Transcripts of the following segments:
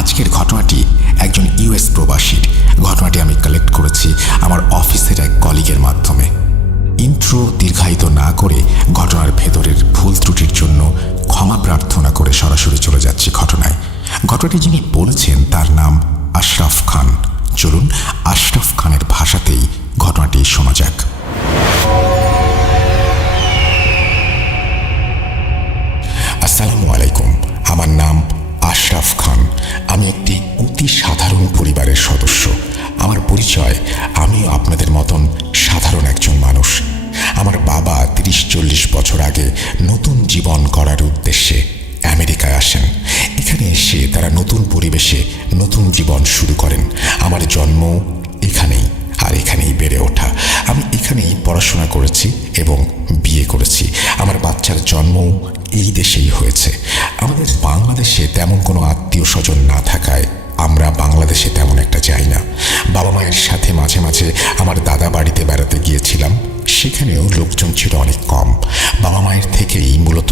আজকের ঘটনাটি একজন ইউএস প্রবাসীর। ঘটনাটি আমি কালেক্ট করেছি আমার অফিসের এক কলিগের মাধ্যমে। ইন্ট্রো দীর্ঘায়িত না করে ঘটনার ভেতরের ভুল ত্রুটির জন্য ক্ষমা প্রার্থনা করে সরাসরি চলে যাচ্ছি ঘটনায়। ঘটনাটি যিনি বলেছেন তার নাম আশরাফ খান। চলুন আশরাফ খানের ভাষাতেই ঘটনাটি শোনা যাক। আসসালামু আলাইকুম, আমার নাম আশরাফ খান। আমি একটি অতি সাধারণ পরিবারের সদস্য। আমার পরিচয়, আমিও আপনাদের মতন সাধারণ একজন মানুষ। আমার বাবা 30-40 বছর আগে নতুন জীবন গড়ার উদ্দেশ্যে আমেরিকায় আসেন। এখানে এসে তারা নতুন পরিবেশে নতুন জীবন শুরু করেন। আমার জন্ম এখানেই, আর এখানেই বেড়ে ওঠা। আমি এখানেই পড়াশোনা করেছি এবং বিয়ে করেছি। আমার বাচ্চার জন্ম এই দেশেই হয়েছে। আমাদের বাংলাদেশে তেমন কোনো আত্মীয় স্বজন না থাকায় আমরা বাংলাদেশে তেমন একটা যাই না। বাবা মায়ের সাথে মাঝে মাঝে আমার দাদা বাড়িতে বেড়াতে গিয়েছিলাম, সেখানেও লোকজন ছিল অনেক কম। বাবা মায়ের থেকেই মূলত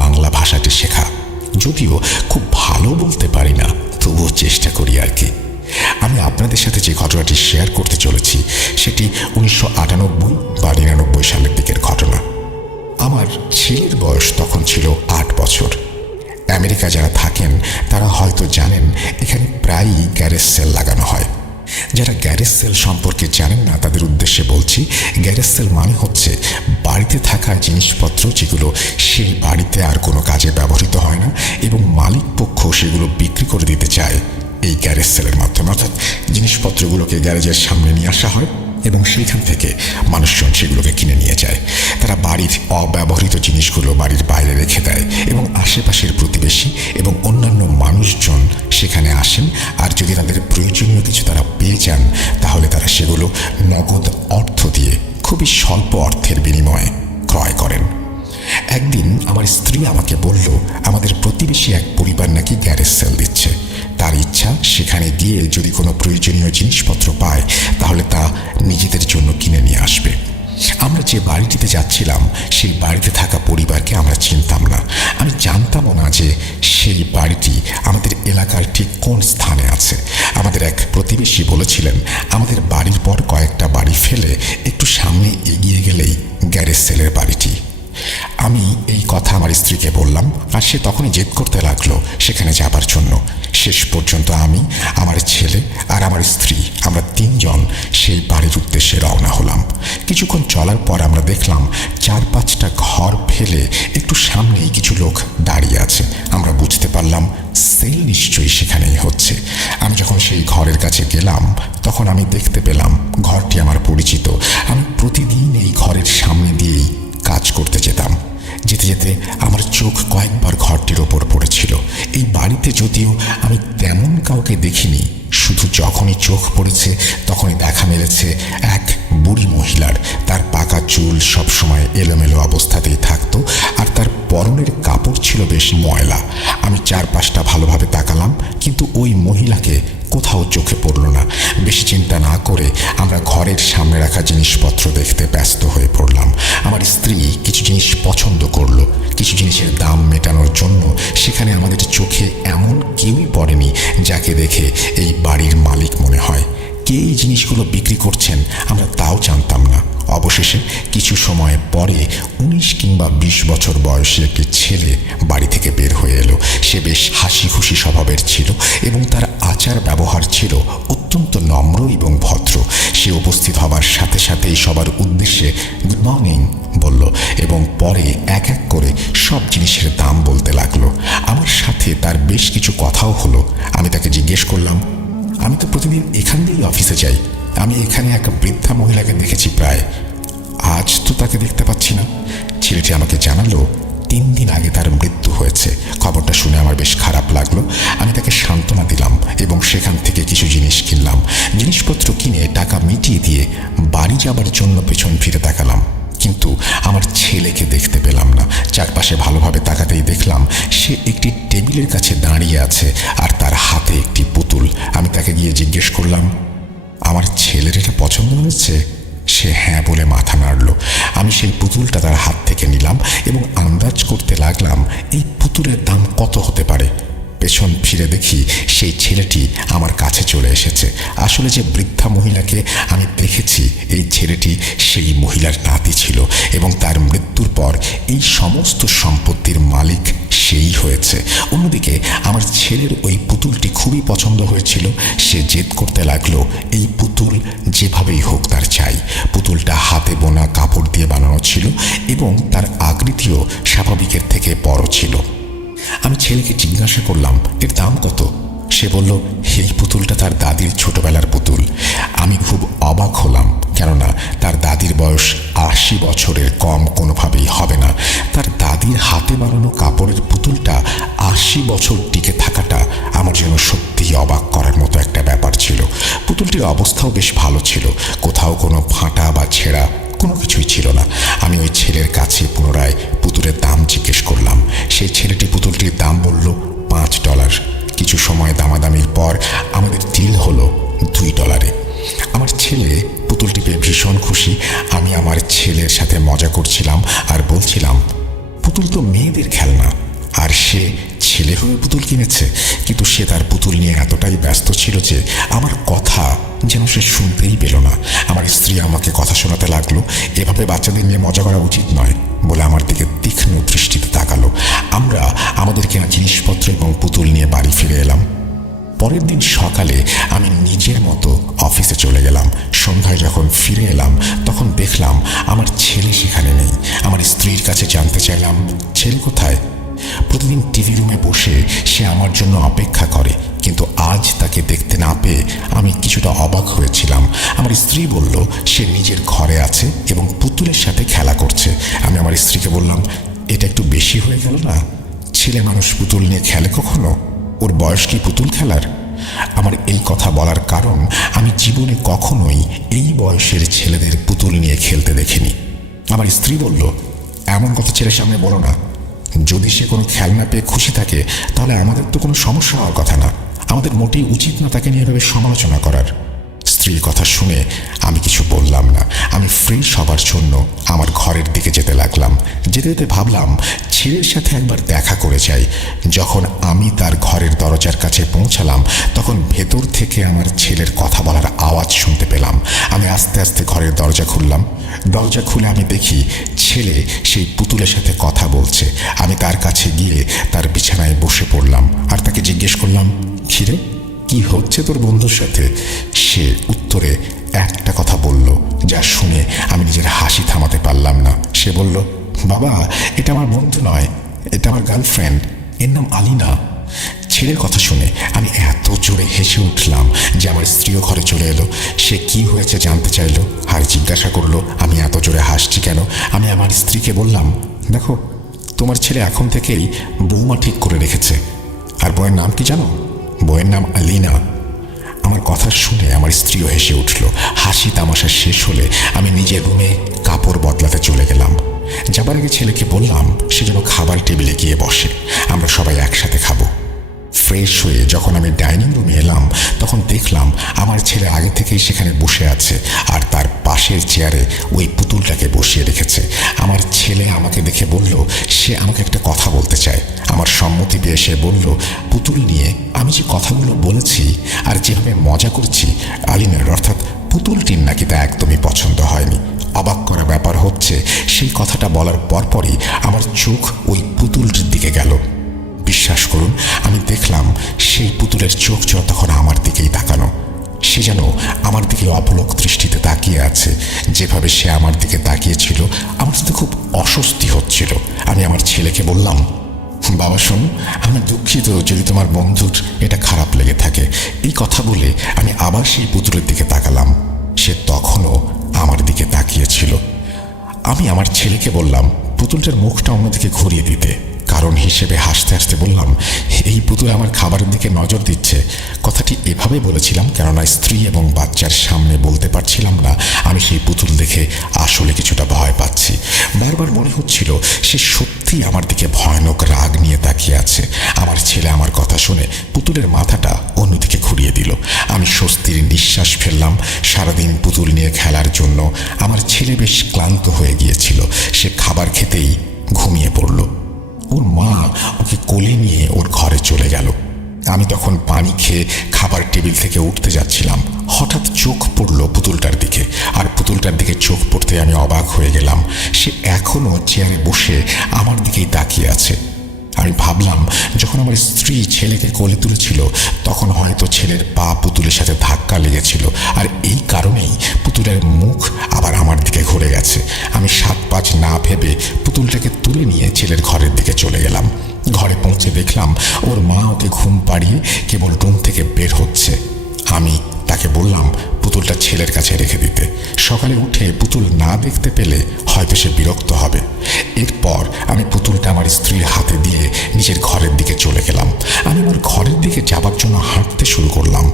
বাংলা ভাষাটি শেখা, যদিও খুব ভালো বলতে পারি না, তবুও চেষ্টা করি আর কি। আমি আপনাদের সাথে যে ঘটনাটি শেয়ার করতে চলেছি সেটি 1998 বা 99 সালের দিকের ঘটনা। আমার ছেলের বয়স তখন ছিল 8 বছর। আমেরিকা যারা থাকেন তারা হয়তো জানেন এখানে প্রায়ই গ্যারেজ সেল লাগানো হয়। যারা গ্যারেজ সেল সম্পর্কে জানেন না তাদের উদ্দেশ্যে বলছি, গ্যারেজ সেল মানে হচ্ছে বাড়িতে থাকা জিনিসপত্র যেগুলো সেই বাড়িতে আর কোনো কাজে ব্যবহৃত হয় না এবং মালিক পক্ষ সেগুলো বিক্রি করে দিতে চায় এই গ্যারেজ সেলের মাধ্যমে। অর্থাৎ জিনিসপত্রগুলোকে গ্যারেজের সামনে নিয়ে আসা হয় এবং সেইখান থেকে মানুষজন সেগুলোকে কিনে নিয়ে যায়। তারা বাড়ির অব্যবহৃত জিনিসগুলো বাড়ির বাইরে রেখে দেয় এবং আশেপাশের প্রতিবেশী এবং অন্যান্য মানুষজন সেখানে আসেন। আর যদি তাদের প্রয়োজনীয় কিছু তারা পেয়ে যান তাহলে তারা সেগুলো নগদ অর্থ দিয়ে খুবই স্বল্প অর্থের বিনিময়ে ক্রয় করেন। একদিন আমার স্ত্রী আমাকে বলল, আমাদের প্রতিবেশী এক পরিবার নাকি গ্যারেজ সেল দিচ্ছে। তার ইচ্ছা সেখানে গিয়ে যদি কোনো প্রয়োজনীয় জিনিসপত্র পায় তাহলে তা নিজেদের জন্য কিনে নিয়ে আসবে। আমরা যে বাড়িটিতে যাচ্ছিলাম সেই বাড়িতে থাকা পরিবারকে আমরা চিনতাম না। আমি জানতামও না যে সেই বাড়িটি আমাদের এলাকার ঠিক কোন স্থানে আছে। আমাদের এক প্রতিবেশী বলেছিলেন, আমাদের বাড়ির পর কয়েকটা বাড়ি ফেলে একটু সামনে এগিয়ে গেলেই গ্যারেজ সেলের বাড়িটি। আমি এই কথা আমার স্ত্রীকে বললাম, আর সে তখনই জেদ করতে লাগলো সেখানে যাবার জন্য। শেষ পর্যন্ত আমি, আমার ছেলে আর আমার স্ত্রী, আমরা 3 জন সেই বাড়ির উদ্দেশ্যে রওনা হলাম। কিছুক্ষণ চলার পর আমরা দেখলাম 4-5টা ঘর ফেলে একটু সামনেই কিছু লোক দাঁড়িয়ে আছে। আমরা বুঝতে পারলাম সেল নিশ্চয়ই সেখানেই হচ্ছে। আমি যখন সেই ঘরের কাছে গেলাম তখন আমি দেখতে পেলাম ঘরটি আমার পরিচিত। আমি প্রতিদিন এই ঘরের সামনে দিয়েই কাজ করতে যেতাম। যেতে যেতে আমার চোখ কয়েকবার ঘরটির ওপর পড়েছিল। এই বাড়িতে যদিও আমি তেমন কাউকে দেখিনি, শুধু যখনই চোখ পড়েছে তখনই দেখা মিলেছে এক বুড়ি মহিলার। তার পাকা চুল সবসময় এলোমেলো অবস্থাতেই থাকতো আর তার পরনের কাপড় ছিল বেশ ময়লা। আমি 4-5টা ভালোভাবে তাকালাম, কিন্তু ওই মহিলাকে কোথাও চোখে পড়ল না। বেশি চিন্তা না করে আমরা ঘরের সামনে রাখা জিনিসপত্র দেখতে ব্যস্ত হয়ে পড়লাম। আমার স্ত্রী কিছু জিনিস পছন্দ করলো। কিছু জিনিসের দাম মেটানোর জন্য সেখানে আমাদের চোখে এমন কেউই পড়েনি যাকে দেখে এই বাড়ির মালিক মনে হয়। কে এই জিনিসগুলো বিক্রি করছেন আমরা তাও জানতাম না। অবশেষে কিছু সময় পরে 19 কিংবা 20 বছর বয়সী একটি ছেলে বাড়ি থেকে বের হয়ে এলো। সে বেশ হাসি খুশি স্বভাবের ছিল এবং তার আচার ব্যবহার ছিল অত্যন্ত নম্র এবং ভদ্র। সে উপস্থিত হবার সাথে সাথেই সবার উদ্দেশ্যে গুড মর্নিং বলল এবং পরে এক এক করে সব জিনিসের দাম বলতে লাগলো। আমার সাথে তার বেশ কিছু কথাও হলো। আমি তাকে জিজ্ঞেস করলাম, আমি তো প্রতিদিন এখান দিয়েই অফিসে যাই, আমি এখানে এক বৃদ্ধা মহিলাকে দেখেছি প্রায়, আজ তো তাকে দেখতে পাচ্ছি না। ছেলেটি আমাকে জানালো 3 দিন আগে তার মৃত্যু হয়েছে। খবরটা শুনে আমার বেশ খারাপ লাগলো। আমি তাকে সান্ত্বনা দিলাম এবং সেখান থেকে কিছু জিনিস কিনলাম। জিনিসপত্র কিনে টাকা মিটিয়ে দিয়ে বাড়ি যাবার জন্য পেছন ফিরে তাকালাম, কিন্তু আমার ছেলেকে দেখতে পেলাম না। চারপাশে ভালোভাবে তাকাতেই দেখলাম সে একটি টেবিলের কাছে দাঁড়িয়ে আছে আর তার হাতে একটি পুতুল। আমি তাকে গিয়ে জিজ্ঞেস করলাম, আমার ছেলের এটা পছন্দ হয়েছে? সে হ্যাঁ বলে মাথা নাড়ল। আমি সেই পুতুলটা তার হাত থেকে নিলাম এবং আন্দাজ করতে লাগলাম এই পুতুলের দাম কত হতে পারে। পেছন ফিরে দেখি সেই ছেলেটি আমার কাছে চলে এসেছে। আসলে যে বৃদ্ধা মহিলাকে আমি দেখেছি, এই ছেলেটি সেই মহিলার নাতি ছিল এবং তার মৃত্যুর পর এই সমস্ত সম্পত্তির মালিক সেই হয়েছে। অন্যদিকে আমার ছেলের ওই পুতুলটি খুবই পছন্দ হয়েছিল। সে জেদ করতে লাগলো এই পুতুল যেভাবেই হোক তার চাই। পুতুলটা হাতে বোনা কাপড় দিয়ে বানানো ছিল এবং তার আকৃতিও স্বাভাবিকের থেকে বড় ছিল। আমি ছেলেকে জিজ্ঞাসা করলাম, এর দাম কত? সে বলল, এই পুতুলটা তার দাদির ছোটবেলার পুতুল। আমি খুব অবাক হলাম, কেননা তার দাদির বয়স ৮০ বছরের কম কোনোভাবেই হবে না। তার দাদির হাতে বানানো কাপড়ের পুতুলটা ৮০ বছর টিকে থাকাটা আমার জন্য সত্যিই অবাক করার মতো একটা ব্যাপার ছিল। পুতুলটির অবস্থাও বেশ ভালো ছিল, কোথাও কোনো ফাটা বা ছেঁড়া কোনো কিছুই ছিল না। আমি ওই ছেলের কাছে পুনরায় পুতুলের দাম জিজ্ঞেস করলাম। সেই ছেলেটি পুতুলটির দাম বলল $5। কিছু সময় দামাদামির পর আমাদের ডিল হলো $2। আমার ছেলে পুতুলটি পেয়ে ভীষণ খুশি। আমি আমার ছেলের সাথে মজা করছিলাম আর বলছিলাম, পুতুল তো মেয়েদের খেলনা, আর সে ছেলে হয়ে পুতুল কিনেছে। কিন্তু সে তার পুতুল নিয়ে এতটাই ব্যস্ত ছিল যে আমার কথা যেন সে শুনতেই পেল না। আমার স্ত্রী আমাকে কথা শোনাতে লাগলো, এভাবে বাচ্চাদের নিয়ে মজা করা উচিত নয় বলে আমার দিকে তীক্ষ্ণ দৃষ্টিতে তাকালো। আমরা আমাদের কেনা জিনিসপত্র এবং পুতুল নিয়ে বাড়ি ফিরে এলাম। পরের দিন সকালে আমি নিজের মতো অফিসে চলে গেলাম। সন্ধ্যায় যখন ফিরে এলাম তখন দেখলাম আমার ছেলে সেখানে নেই। আমার স্ত্রীর কাছে জানতে চাইলাম, ছেলে কোথায়? প্রতিদিন টিভি রুমে বসে সে আমার জন্য অপেক্ষা করে, কিন্তু আজ তাকে দেখতে না পেয়ে আমি কিছুটা অবাক হয়েছিলাম। আমার স্ত্রী বলল সে নিজের ঘরে আছে এবং পুতুলের সাথে খেলা করছে। আমি আমার স্ত্রীকে বললাম, এটা একটু বেশি হয়ে গেল না? ছেলে মানুষ পুতুল নিয়ে খেলে কখনো? ওর বয়স কি পুতুল খেলার? আমার এই কথা বলার কারণ, আমি জীবনে কখনোই এই বয়সের ছেলেদের পুতুল নিয়ে খেলতে দেখিনি। আমার স্ত্রী বলল, এমন কথা ছেলের সামনে বলো না। যদি সে কোনো খেলনা পেয়ে খুশি থাকে তাহলে আমাদের তো কোনো সমস্যা হওয়ার কথা না। আমাদের মোটেই উচিত না তাকে নিয়ে এভাবে সমালোচনা করার। স্ত্রীর কথা শুনে আমি কিছু বললাম না। আমি ফ্রেশ হবার জন্য আমার ঘরের দিকে যেতে লাগলাম। যেতে যেতে ভাবলাম ছেলের সাথে একবার দেখা করে যাই। যখন আমি তার ঘরের দরজার কাছে পৌঁছালাম তখন ভেতর থেকে আমার ছেলের কথা বলার আওয়াজ শুনতে পেলাম। আমি আস্তে আস্তে ঘরের দরজা খুললাম। দরজা খুলে আমি দেখি ছেলে সেই পুতুলের সাথে কথা বলছে। আমি তার কাছে গিয়ে তার বিছানায় বসে পড়লাম আর তাকে জিজ্ঞেস করলাম, খিরে কি হচ্ছে তোর বন্ধুর সাথে? সে উত্তরে একটা কথা বলল, যা শুনে আমি নিজের হাসি থামাতে পারলাম না। সে বলল, বাবা, এটা আমার বন্ধু নয়, এটা আমার গার্লফ্রেন্ড, এর নাম আলিনা। ছেলের কথা শুনে আমি এত জোরে হেসে উঠলাম যে আমার স্ত্রীও ঘরে চলে এলো। সে কি হয়েছে জানতে চাইলো আর জিজ্ঞাসা করলো আমি এত জোরে হাসছি কেন। আমি আমার স্ত্রীকে বললাম, দেখো, তোমার ছেলে এখন থেকেই বৌমা ঠিক করে রেখেছে। আর বউয়ের নাম কি জানো? বউয়ের নাম আলিনা। আমার কথা শুনে আমার স্ত্রীও হেসে উঠল। হাসি তামাশা শেষ হলে আমি নিজের রুমে কাপড় বদলাতে চলে গেলাম। যাবার আগে ছেলেকে বললাম সে যেন খাবার টেবিলে গিয়ে বসে, আমরা সবাই একসাথে খাবো। ফ্রেশ হয়ে যখন আমি ডাইনিং রুমে এলাম তখন দেখলাম আমার ছেলে আগে থেকেই সেখানে বসে আছে আর তার পাশের চেয়ারে ওই পুতুলটাকে বসিয়ে রেখেছে। আমার ছেলে আমাকে দেখে বলল সে আমাকে একটা কথা বলতে চায়। আমার সম্মতি পেয়ে সে বলল, পুতুল নিয়ে আমি যে কথাগুলো বলেছি আর যেভাবে মজা করছি, আলিনার অর্থাৎ পুতুলটির নাকি তা একদমই পছন্দ হয়নি। অবাক করা ব্যাপার হচ্ছে, সেই কথাটা বলার পরপরই আমার চোখ ওই পুতুলটির দিকে গেল। বিশ্বাস করুন, আমি দেখলাম সেই পুতুলের চোখ তখন আমার দিকেই তাকানো। সে যেন আমার দিকে অপলক দৃষ্টিতে তাকিয়ে আছে। যেভাবে সে আমার দিকে তাকিয়েছিল আমার সাথে খুব অস্বস্তি হচ্ছিল। আমি আমার ছেলেকে বললাম, বাবা শোন, আমি দুঃখিত যদি তোমার বন্ধুর এটা খারাপ লেগে থাকে। এই কথা বলে আমি আবার সেই পুতুলের দিকে তাকালাম। সে তখনও আমার দিকে তাকিয়েছিল। আমি আমার ছেলেকে বললাম পুতুলটার মুখটা অন্যদিকে ঘুরিয়ে দিতে। কারণ হিসেবে হাসতে হাসতে বললাম, এই পুতুল আমার খাবারের দিকে নজর দিচ্ছে। কথাটি এভাবে বলেছিলাম কেননা স্ত্রী এবং বাচ্চার সামনে বলতে পারছিলাম না আমি সেই পুতুল দেখে আসলে কিছুটা ভয় পাচ্ছি। বারবার মনে হচ্ছিল সে সত্যি আমার দিকে ভয়ানক রাগ নিয়ে তাকিয়ে আছে। আমার ছেলে আমার কথা শুনে পুতুলের মাথাটা অন্যদিকে ঘুরিয়ে দিল। আমি স্বস্তির নিঃশ্বাস ফেললাম। সারাদিন পুতুল নিয়ে খেলার জন্য আমার ছেলে বেশ ক্লান্ত হয়ে গিয়েছিল। সে খাবার খেতেই ঘুমিয়ে পড়ল। ওর মা ওকে কোলে নিয়ে ওর ঘরে চলে গেল। আমি তখন পানি খেয়ে খাবার টেবিল থেকে উঠতে যাচ্ছিলাম। হঠাৎ চোখ পড়ল পুতুলটার দিকে, আর পুতুলটার দিকে চোখ পড়তে আমি অবাক হয়ে গেলাম। সে এখনো চেয়ারে বসে আমার দিকেই তাকিয়ে আছে। আমি ভাবলাম, যখন আমার স্ত্রী ছেলেকে কোলে তুলেছিল তখন হয়তো ছেলের পা পুতুলের সাথে ধাক্কা লেগেছিল, আর এই কারণেই পুতুলের মুখ আবার আমার দিকে ঘুরে গেছে। আমি 7-5 না ভেবে পুতুলটাকে তুলে নিয়ে ছেলের ঘরের দিকে চলে গেলাম। ঘরে পৌঁছে দেখলাম ওর মা ওকে ঘুম পাড়িয়ে কেবল রুম থেকে বের হচ্ছে। আমি তাকে বললাম পুতুলটা ছেলের কাছে রেখে দিতে। সকালে উঠে পুতুল না দেখতে পেলে হয়তো সে বিরক্ত হবে। এরপর আমি পুতুলটা আমার স্ত্রীর হাতে দিয়ে নিজের ঘরের দিকে চলে গেলাম। আমি আমার ঘরের দিকে যাবার জন্য হাঁটতে শুরু করলাম।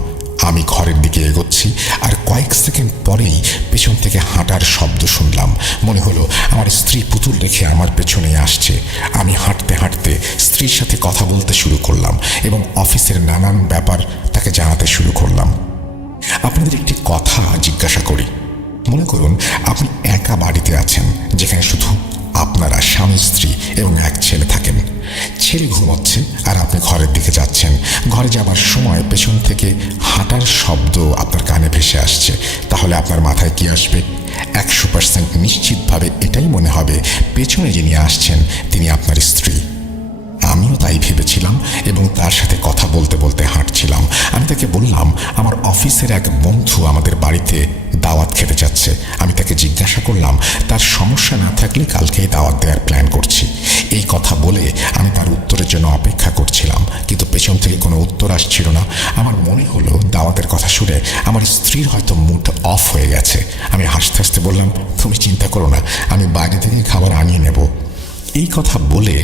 আমি ঘরের দিকে এগোচ্ছি, আর কয়েক সেকেন্ড পরেই পেছন থেকে হাঁটার শব্দ শুনলাম। মনে হলো আমার স্ত্রী পুতুল রেখে আমার পেছনে আসছে। আমি হাঁটতে হাঁটতে স্ত্রীর সাথে কথা বলতে শুরু করলাম এবং অফিসের নানান ব্যাপার তাকে জানাতে শুরু করলাম। আপনাদের একটি কথা জিজ্ঞাসা করি। মনে করুন আপনি একা বাড়িতে আছেন, যেখানে শুধু আপনারা স্বামী স্ত্রী এবং এক ছেলে থাকেন। ছেলে ঘুমোচ্ছে আর আপনি ঘরের দিকে যাচ্ছেন। ঘরে যাবার সময় পেছন থেকে হাঁটার শব্দ আপনার কানে ভেসে আসছে। তাহলে আপনার মাথায় কি আসবে? 100% নিশ্চিতভাবে এটাই মনে হবে পেছনে যিনি আসছেন তিনি আপনার স্ত্রী। আমিও তাই ভেবেছিলাম এবং তার সাথে কথা বলতে বলতে হাঁটছিলাম। আমি তাকে বললাম আমার অফিসের এক বন্ধু আমাদের বাড়িতে দাওয়াত খেতে যাচ্ছে। আমি তাকে জিজ্ঞাসা করলাম তার সমস্যা না থাকলে কালকেই দাওয়াত দেওয়ার প্ল্যান করছি। এই কথা বলে আমি তার উত্তরের জন্য অপেক্ষা করছিলাম, কিন্তু পেছন থেকে কোনো উত্তর আসছিল না। আমার মনে হলো দাওয়াতের কথা শুনে আমার স্ত্রীর হয়তো মুড অফ হয়ে গেছে। আমি হাসতে হাসতে বললাম, তুমি চিন্তা করো না, আমি বাইরে থেকে খাবার আনিয়ে নেব। এই কথা বলে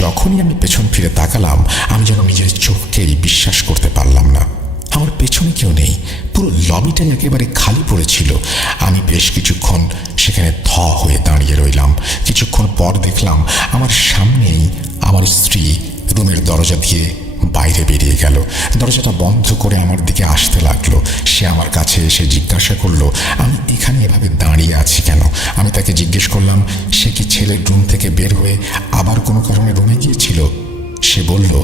যখনই আমি পেছন ফিরে তাকালাম, আমি যেন নিজের চোখকেই বিশ্বাস করতে পারলাম না। আমার পেছনে কেউ নেই, পুরো লবিটাই একেবারে খালি পড়েছিল। আমি বেশ কিছুক্ষণ সেখানে থ হয়ে দাঁড়িয়ে রইলাম। কিছুক্ষণ পর দেখলাম আমার সামনেই আমার স্ত্রী রুমের দরজা দিয়ে বাইরে বেরিয়ে গেল। দরজাটা বন্ধ করে আমার দিকে আসতে লাগলো। সে আমার কাছে এসে জিজ্ঞাসা করলো আমি এখানে এভাবে দাঁড়িয়ে আছি কেন। আমি তাকে জিজ্ঞেস করলাম সে কি ছেলের রুম থেকে বের হয়ে আবার কোনো কারণে রুমে গিয়েছিল। সে বলল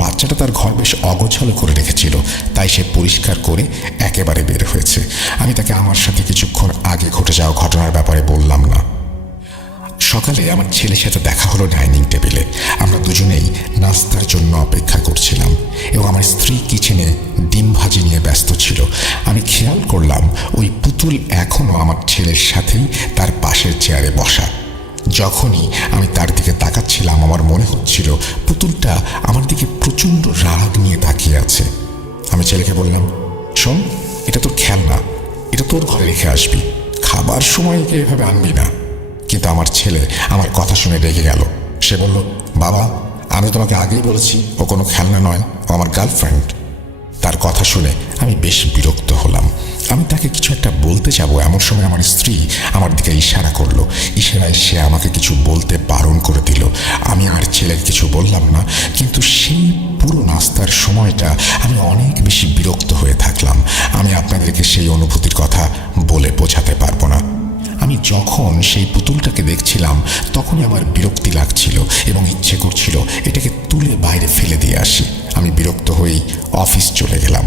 বাচ্চাটা তার ঘর বেশ অগোছালো করে রেখেছিল, তাই সে পরিষ্কার করে একেবারে বের হয়েছে। আমি তাকে আমার সাথে কিছুক্ষণ আগে ঘটে যাওয়া ঘটনার ব্যাপারে বললাম না। সকালে আমার ছেলের সাথে দেখা হলো ডাইনিং টেবিলে। আমরা দুজনেই নাস্তার জন্য অপেক্ষা করছিলাম এবং আমার স্ত্রী কিচেনে ডিম ভাজি নিয়ে ব্যস্ত ছিল। আমি খেয়াল করলাম ওই পুতুল এখনও আমার ছেলের সাথেই তার পাশের চেয়ারে বসা। যখনই আমি তার দিকে তাকাচ্ছিলাম আমার মনে হচ্ছিল পুতুলটা আমার দিকে প্রচণ্ড রাগ নিয়ে তাকিয়ে আছে। আমি ছেলেকে বললাম, শোন, এটা তোর খেলনা, এটা তোর ঘরে রেখে আসবি, খাবার সময় একে এভাবে আনবি না। কিন্তু আমার ছেলে আমার কথা শুনে রেগে গেল। সে বলল, বাবা, আমি তোমাকে আগেই বলেছি ও কোনো খেলনা নয়, ও আমার গার্লফ্রেন্ড। তার কথা শুনে আমি বেশ বিরক্ত হলাম। আমি তাকে কিছু একটা বলতে যাব, এমন সময় আমার স্ত্রী আমার দিকে ইশারা করলো। ইশারায় সে আমাকে কিছু বলতে বারণ করে দিল। আমি আর ছেলের কিছু বললাম না, কিন্তু সেই পুরো নাস্তার সময়টা আমি অনেক বেশি বিরক্ত হয়ে থাকলাম। আমি আপনাদেরকে সেই অনুভূতির কথা বলে বোঝাতে পারবো না। আমি যখন সেই পুতুলটাকে দেখছিলাম তখনই আমার বিরক্তি লাগছিল এবং ইচ্ছে করছিল এটাকে তুলে বাইরে ফেলে দিয়ে আসি। আমি বিরক্ত হয়েই অফিস চলে গেলাম।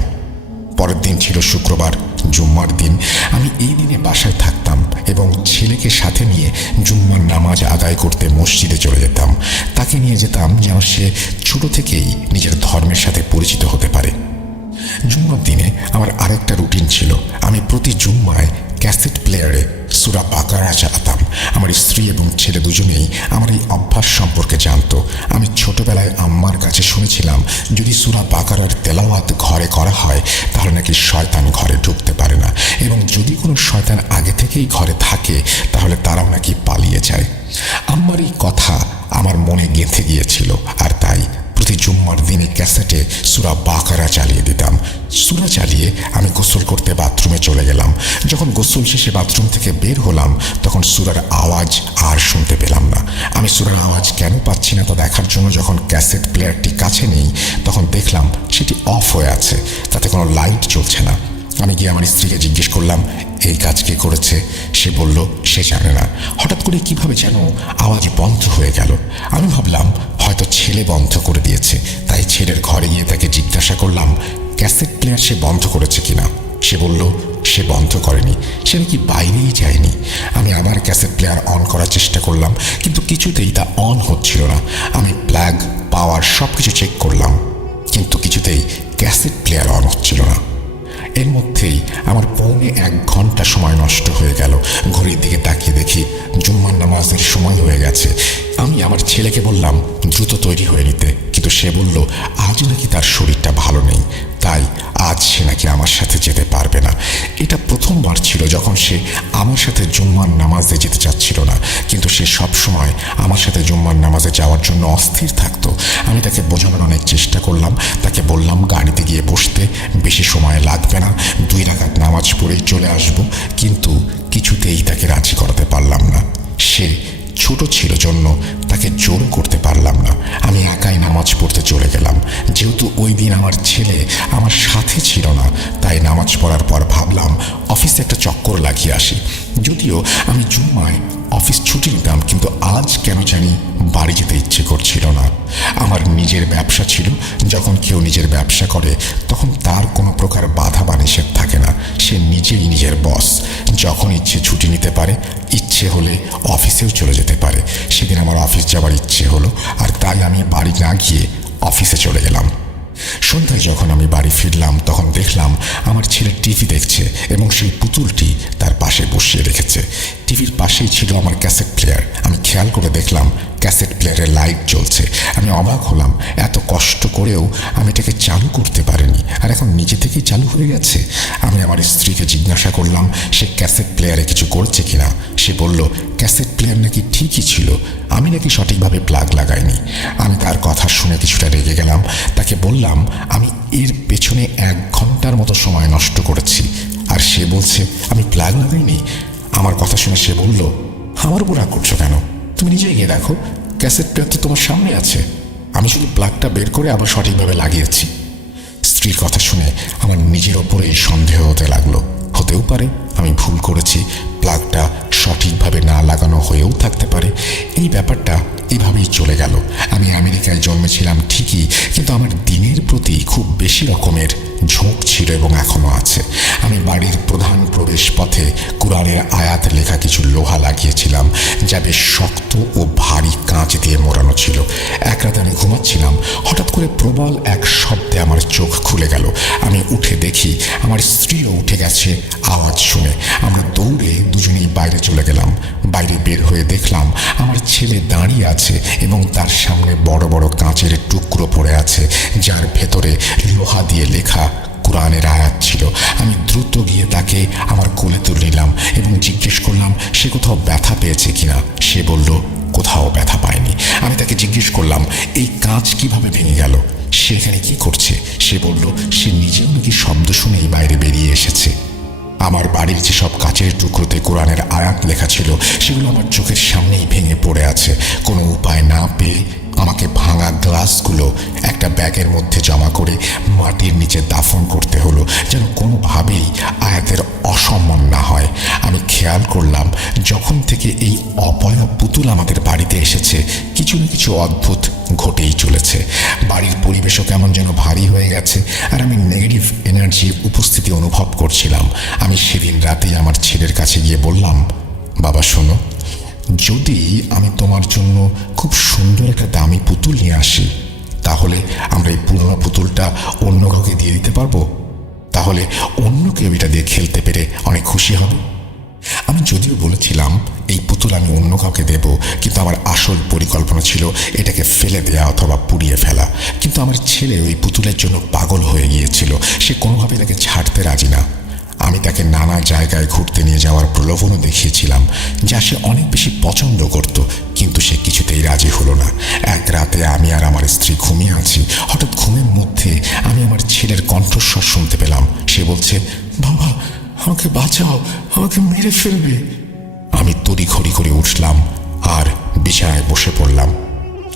পরের দিন ছিল শুক্রবার, জুম্মার দিন। আমি এই দিনে বাসায় থাকতাম এবং ছেলেকে সাথে নিয়ে জুম্মার নামাজ আদায় করতে মসজিদে চলে যেতাম। তাকে নিয়ে যেতাম যেন সে ছোট থেকেই নিজের ধর্মের সাথে পরিচিত হতে পারে। জুম্মার দিনে আমার আরেকটা রুটিন ছিল। আমি প্রতি জুম্মায় ক্যাসেট প্লেয়ারে সূরা বাকারা চালাতাম। আমার স্ত্রী এবং ছেলে দুজনেই আমার এই অভ্যাস সম্পর্কে জানতো। আমি ছোটবেলায় আম্মার কাছে শুনেছিলাম যদি সূরা বাকারার তেলাওয়াত ঘরে করা হয় তাহলে নাকি শয়তান ঘরে ঢুকতে পারে না, এবং যদি কোনো শয়তান আগে থেকেই ঘরে থাকে তাহলে তারাও নাকি পালিয়ে যায়। আম্মার এই কথা আমার মনে গেঁথে গিয়েছিল, আর তাই প্রতি জুম্মার দিনে ক্যাসেটে সূরা বাকারা চালিয়ে দিতাম। সূরা চালিয়ে আমি গোসল করতে বাথরুমে চলে গেলাম। যখন গোসল শেষে বাথরুম থেকে বের হলাম তখন সূরার আওয়াজ আর শুনতে পেলাম না। আমি সূরার আওয়াজ কেন পাচ্ছি না তা দেখার জন্য যখন ক্যাসেট প্লেয়ারটি কাছে নেই তখন দেখলাম সেটি অফ হয়ে আছে, তাতে কোনো লাইট জ্বলছে না। আমি গিয়ে আমার স্ত্রীকে জিজ্ঞেস করলাম এই কাজ কে করেছে। সে বলল সে জানে না। হঠাৎ করে কিভাবে যেন আওয়াজ বন্ধ হয়ে গেল। আমি ভাবলাম হয়তো ছেলে বন্ধ করে দিয়েছে। তাই ছেলের ঘরে গিয়ে তাকে জিজ্ঞাসা করলাম ক্যাসেট প্লেয়ার সে বন্ধ করেছে কিনা। সে বলল সে বন্ধ করেনি, সে নাকি বাইরেই যায়নি। আমি আবার ক্যাসেট প্লেয়ার অন করার চেষ্টা করলাম, কিন্তু কিছুতেই তা অন হচ্ছিল না। আমি প্লাগ, পাওয়ার সব কিছু চেক করলাম, কিন্তু কিছুতেই ক্যাসেট প্লেয়ার অন হচ্ছিল না। এর মধ্যেই আমার পৌনে 1 ঘন্টা সময় নষ্ট হয়ে গেল। ঘড়ির দিকে তাকিয়ে দেখি জুম্মার নামাজের সময় হয়ে গেছে। আমি আমার ছেলেকে বললাম দ্রুত তৈরি হয়ে নিতে, কিন্তু সে বলল আজ নাকি তার শরীরটা ভালো নেই, তাই আজ সে নাকি আমার সাথে যেতে পারবে না। এটা প্রথমবার ছিল যখন সে আমার সাথে জুম্মার নামাজে যেতে চাচ্ছিল না, কিন্তু সে সব সময় আমার সাথে জুম্মার নামাজে যাওয়ার জন্য অস্থির থাকতো। আমি তাকে বোঝানোর অনেক চেষ্টা করলাম, তাকে বললাম গাড়িতে গিয়ে বসতে, বেশি সময় লাগবে না, 2 রাকাত নামাজ পড়েই চলে আসব, কিন্তু কিছুতেই তাকে রাজি করাতে পারলাম না। সে ছোট ছিল জন্য তাকে জোর করতে পারলাম না। আমি একাই নামাজ পড়তে চলে গেলাম। যেহেতু ওই দিন আমার ছেলে আমার সাথে ছিল না, তাই নামাজ পড়ার পর ভাবলাম অফিসে একটা চক্কর লাগিয়ে আসি। যদিও আমি জুম্মায় অফিস ছুটি নিতাম, কিন্তু আজ কেন জানি বাড়ি যেতে ইচ্ছে করছিল না। আমার নিজের ব্যবসা ছিল, যখন কেউ নিজের ব্যবসা করে তখন তার কোনো প্রকার বাধা বা নিষেধ থাকে না। সে নিজেই নিজের বস, যখন ইচ্ছে ছুটি নিতে পারে, ইচ্ছে হলে অফিসেও চলে যেতে পারে। সেদিন আমার অফিস যাওয়ার ইচ্ছে হলো, আর তাই আমি বাড়ি না গিয়ে অফিসে চলে গেলাম। সন্ধ্যায় যখন আমি বাড়ি ফিরলাম তখন দেখলাম আমার ছেলে টিভি দেখছে এবং সেই পুতুলটি তার পাশে বসিয়ে রেখেছে। টিভির পাশেই ছিল আমার ক্যাসেট প্লেয়ার। আমি খেয়াল করে দেখলাম ক্যাসেট প্লেয়ারের লাইট জ্বলছে। আমি অবাক হলাম, এত কষ্ট করেও আমি এটাকে চালু করতে পারিনি, আর এখন নিজে থেকেই চালু হয়ে গেছে। আমি আমার স্ত্রীকে জিজ্ঞাসা করলাম সে ক্যাসেট প্লেয়ারে কিছু করছে কিনা। সে বলল ক্যাসেট প্লেয়ার নাকি ঠিকই ছিল, আমি নাকি সঠিকভাবে প্লাগ লাগাইনি। আমি তার কথা শুনে কিছুটা রেগে গেলাম। তাকে বললাম আমি এর পেছনে 1 ঘন্টার মতো সময় নষ্ট করেছি, আর সে বলছে আমি প্লাগ লাগাইনি। আমার কথা শুনে সে বলল আমার উপর রাগ করছো কেন, তুমি নিজে গিয়ে দেখো, ক্যাসেট প্লেয়ার তো তোমার সামনে আছে, আমি শুধু প্লাগটা বের করে আবার সঠিকভাবে লাগিয়েছি। স্ত্রীর কথা শুনে আমার নিজের ওপরেই সন্দেহ হতে লাগলো। হতেও পারে আমি ভুল করেছি, প্লাগটা সঠিকভাবে না লাগানো হয়েও থাকতে পারে। এই ব্যাপারটা এভাবেই চলে গেল। আমি আমেরিকায় জন্মেছিলাম ঠিকই, কিন্তু আমার দিনের প্রতি খুব বেশি রকমের ঝোঁক ছিল এবং এখনও আছে। আমি বাড়ির প্রধান প্রবেশ পথে কুরআনের আয়াত লেখা কিছু লোহা লাগিয়েছিলাম, যা বেশ শক্ত ও ভারী কাঁচ দিয়ে মোড়ানো ছিল। এক রাতে আমি ঘুমাচ্ছিলাম, হঠাৎ করে প্রবল এক শব্দে আমার চোখ খুলে গেল। আমি উঠে দেখি আমার স্ত্রীও উঠে গেছে আওয়াজ শুনে। আমরা দৌড়ে দুজনেই বাইরে চলে গেলাম। বাইরে বের হয়ে দেখলাম আমার ছেলে দাঁড়িয়ে আছে এবং তার সামনে বড় বড় কাঁচের টুকরো পড়ে আছে, যার ভেতরে লোহা দিয়ে লেখা কুরআনের আয়াত ছিল। আমি দ্রুত গিয়ে তাকে আমার কোলে তুলে নিলাম এবং জিজ্ঞেস করলাম সে কোথাও ব্যথা পেয়েছে কিনা। সে বলল কোথাও ব্যথা পায়নি। আমি তাকে জিজ্ঞেস করলাম এই কাঁচ কিভাবে ভেঙে গেল, সে এখানে কি করছে। সে বলল সে নিজেও নাকি শব্দ শুনেই বাইরে বেরিয়ে এসেছে। আমার বাড়ির যেসব কাচের টুকরোতে কোরআনের আয়াত লেখা ছিল সেগুলো আমার চোখের সামনেই ভেঙে পড়ে আছে। কোনো উপায় না পেয়ে আমাকে ভাঙা গ্লাসগুলো একটা ব্যাগের মধ্যে জমা করে মাটির নিচে দাফন করতে হলো, যেন কোনোভাবেই আয়াতের অসম্মান না হয়। আমি খেয়াল করলাম যখন থেকে এই অপয়া পুতুল আমাদের বাড়িতে এসেছে কিছু না কিছু অদ্ভুত ঘটেই চলেছে। বাড়ির পরিবেশও কেমন যেন ভারী হয়ে গেছে, আর আমি নেগেটিভ এনার্জির উপস্থিতি অনুভব করছিলাম। আমি সেদিন রাতেই আমার ছেলের কাছে গিয়ে বললাম বাবা শোনো, যদি আমি তোমার জন্য খুব সুন্দর একটা দামি পুতুল নিয়ে আসি, তাহলে আমরা এই পুরোনো পুতুলটা অন্য কাউকে দিয়ে দিতে পারবো, তাহলে অন্য কেউ এটা দিয়ে খেলতে পেরে অনেক খুশি হবে। আমি যদিও বলেছিলাম এই পুতুল আমি অন্য কাউকে দেব, কিন্তু আমার আসল পরিকল্পনা ছিল এটাকে ফেলে দেয়া অথবা পুড়িয়ে ফেলা। কিন্তু আমার ছেলে ওই পুতুলের জন্য পাগল হয়ে গিয়েছিল, সে কোনোভাবে তাকে ছাড়তে রাজি না। আমি তাকে নানা জায়গায় ঘুরতে নিয়ে যাওয়ার প্রলোভনও দেখিয়েছিলাম, যা সে অনেক বেশি পছন্দ করত, কিন্তু সে কিছুতেই রাজি হলো না। এক রাতে আমি আর আমার স্ত্রী ঘুমিয়ে আছি, হঠাৎ ঘুমের মধ্যে আমি আমার ছেলের কণ্ঠস্বর শুনতে পেলাম। সে বলছে বাবা আমাকে বাঁচাও, আমাকে মেরে ফেলবে। আমি তড়িঘড়ি করে উঠলাম আর বিছানায় বসে পড়লাম।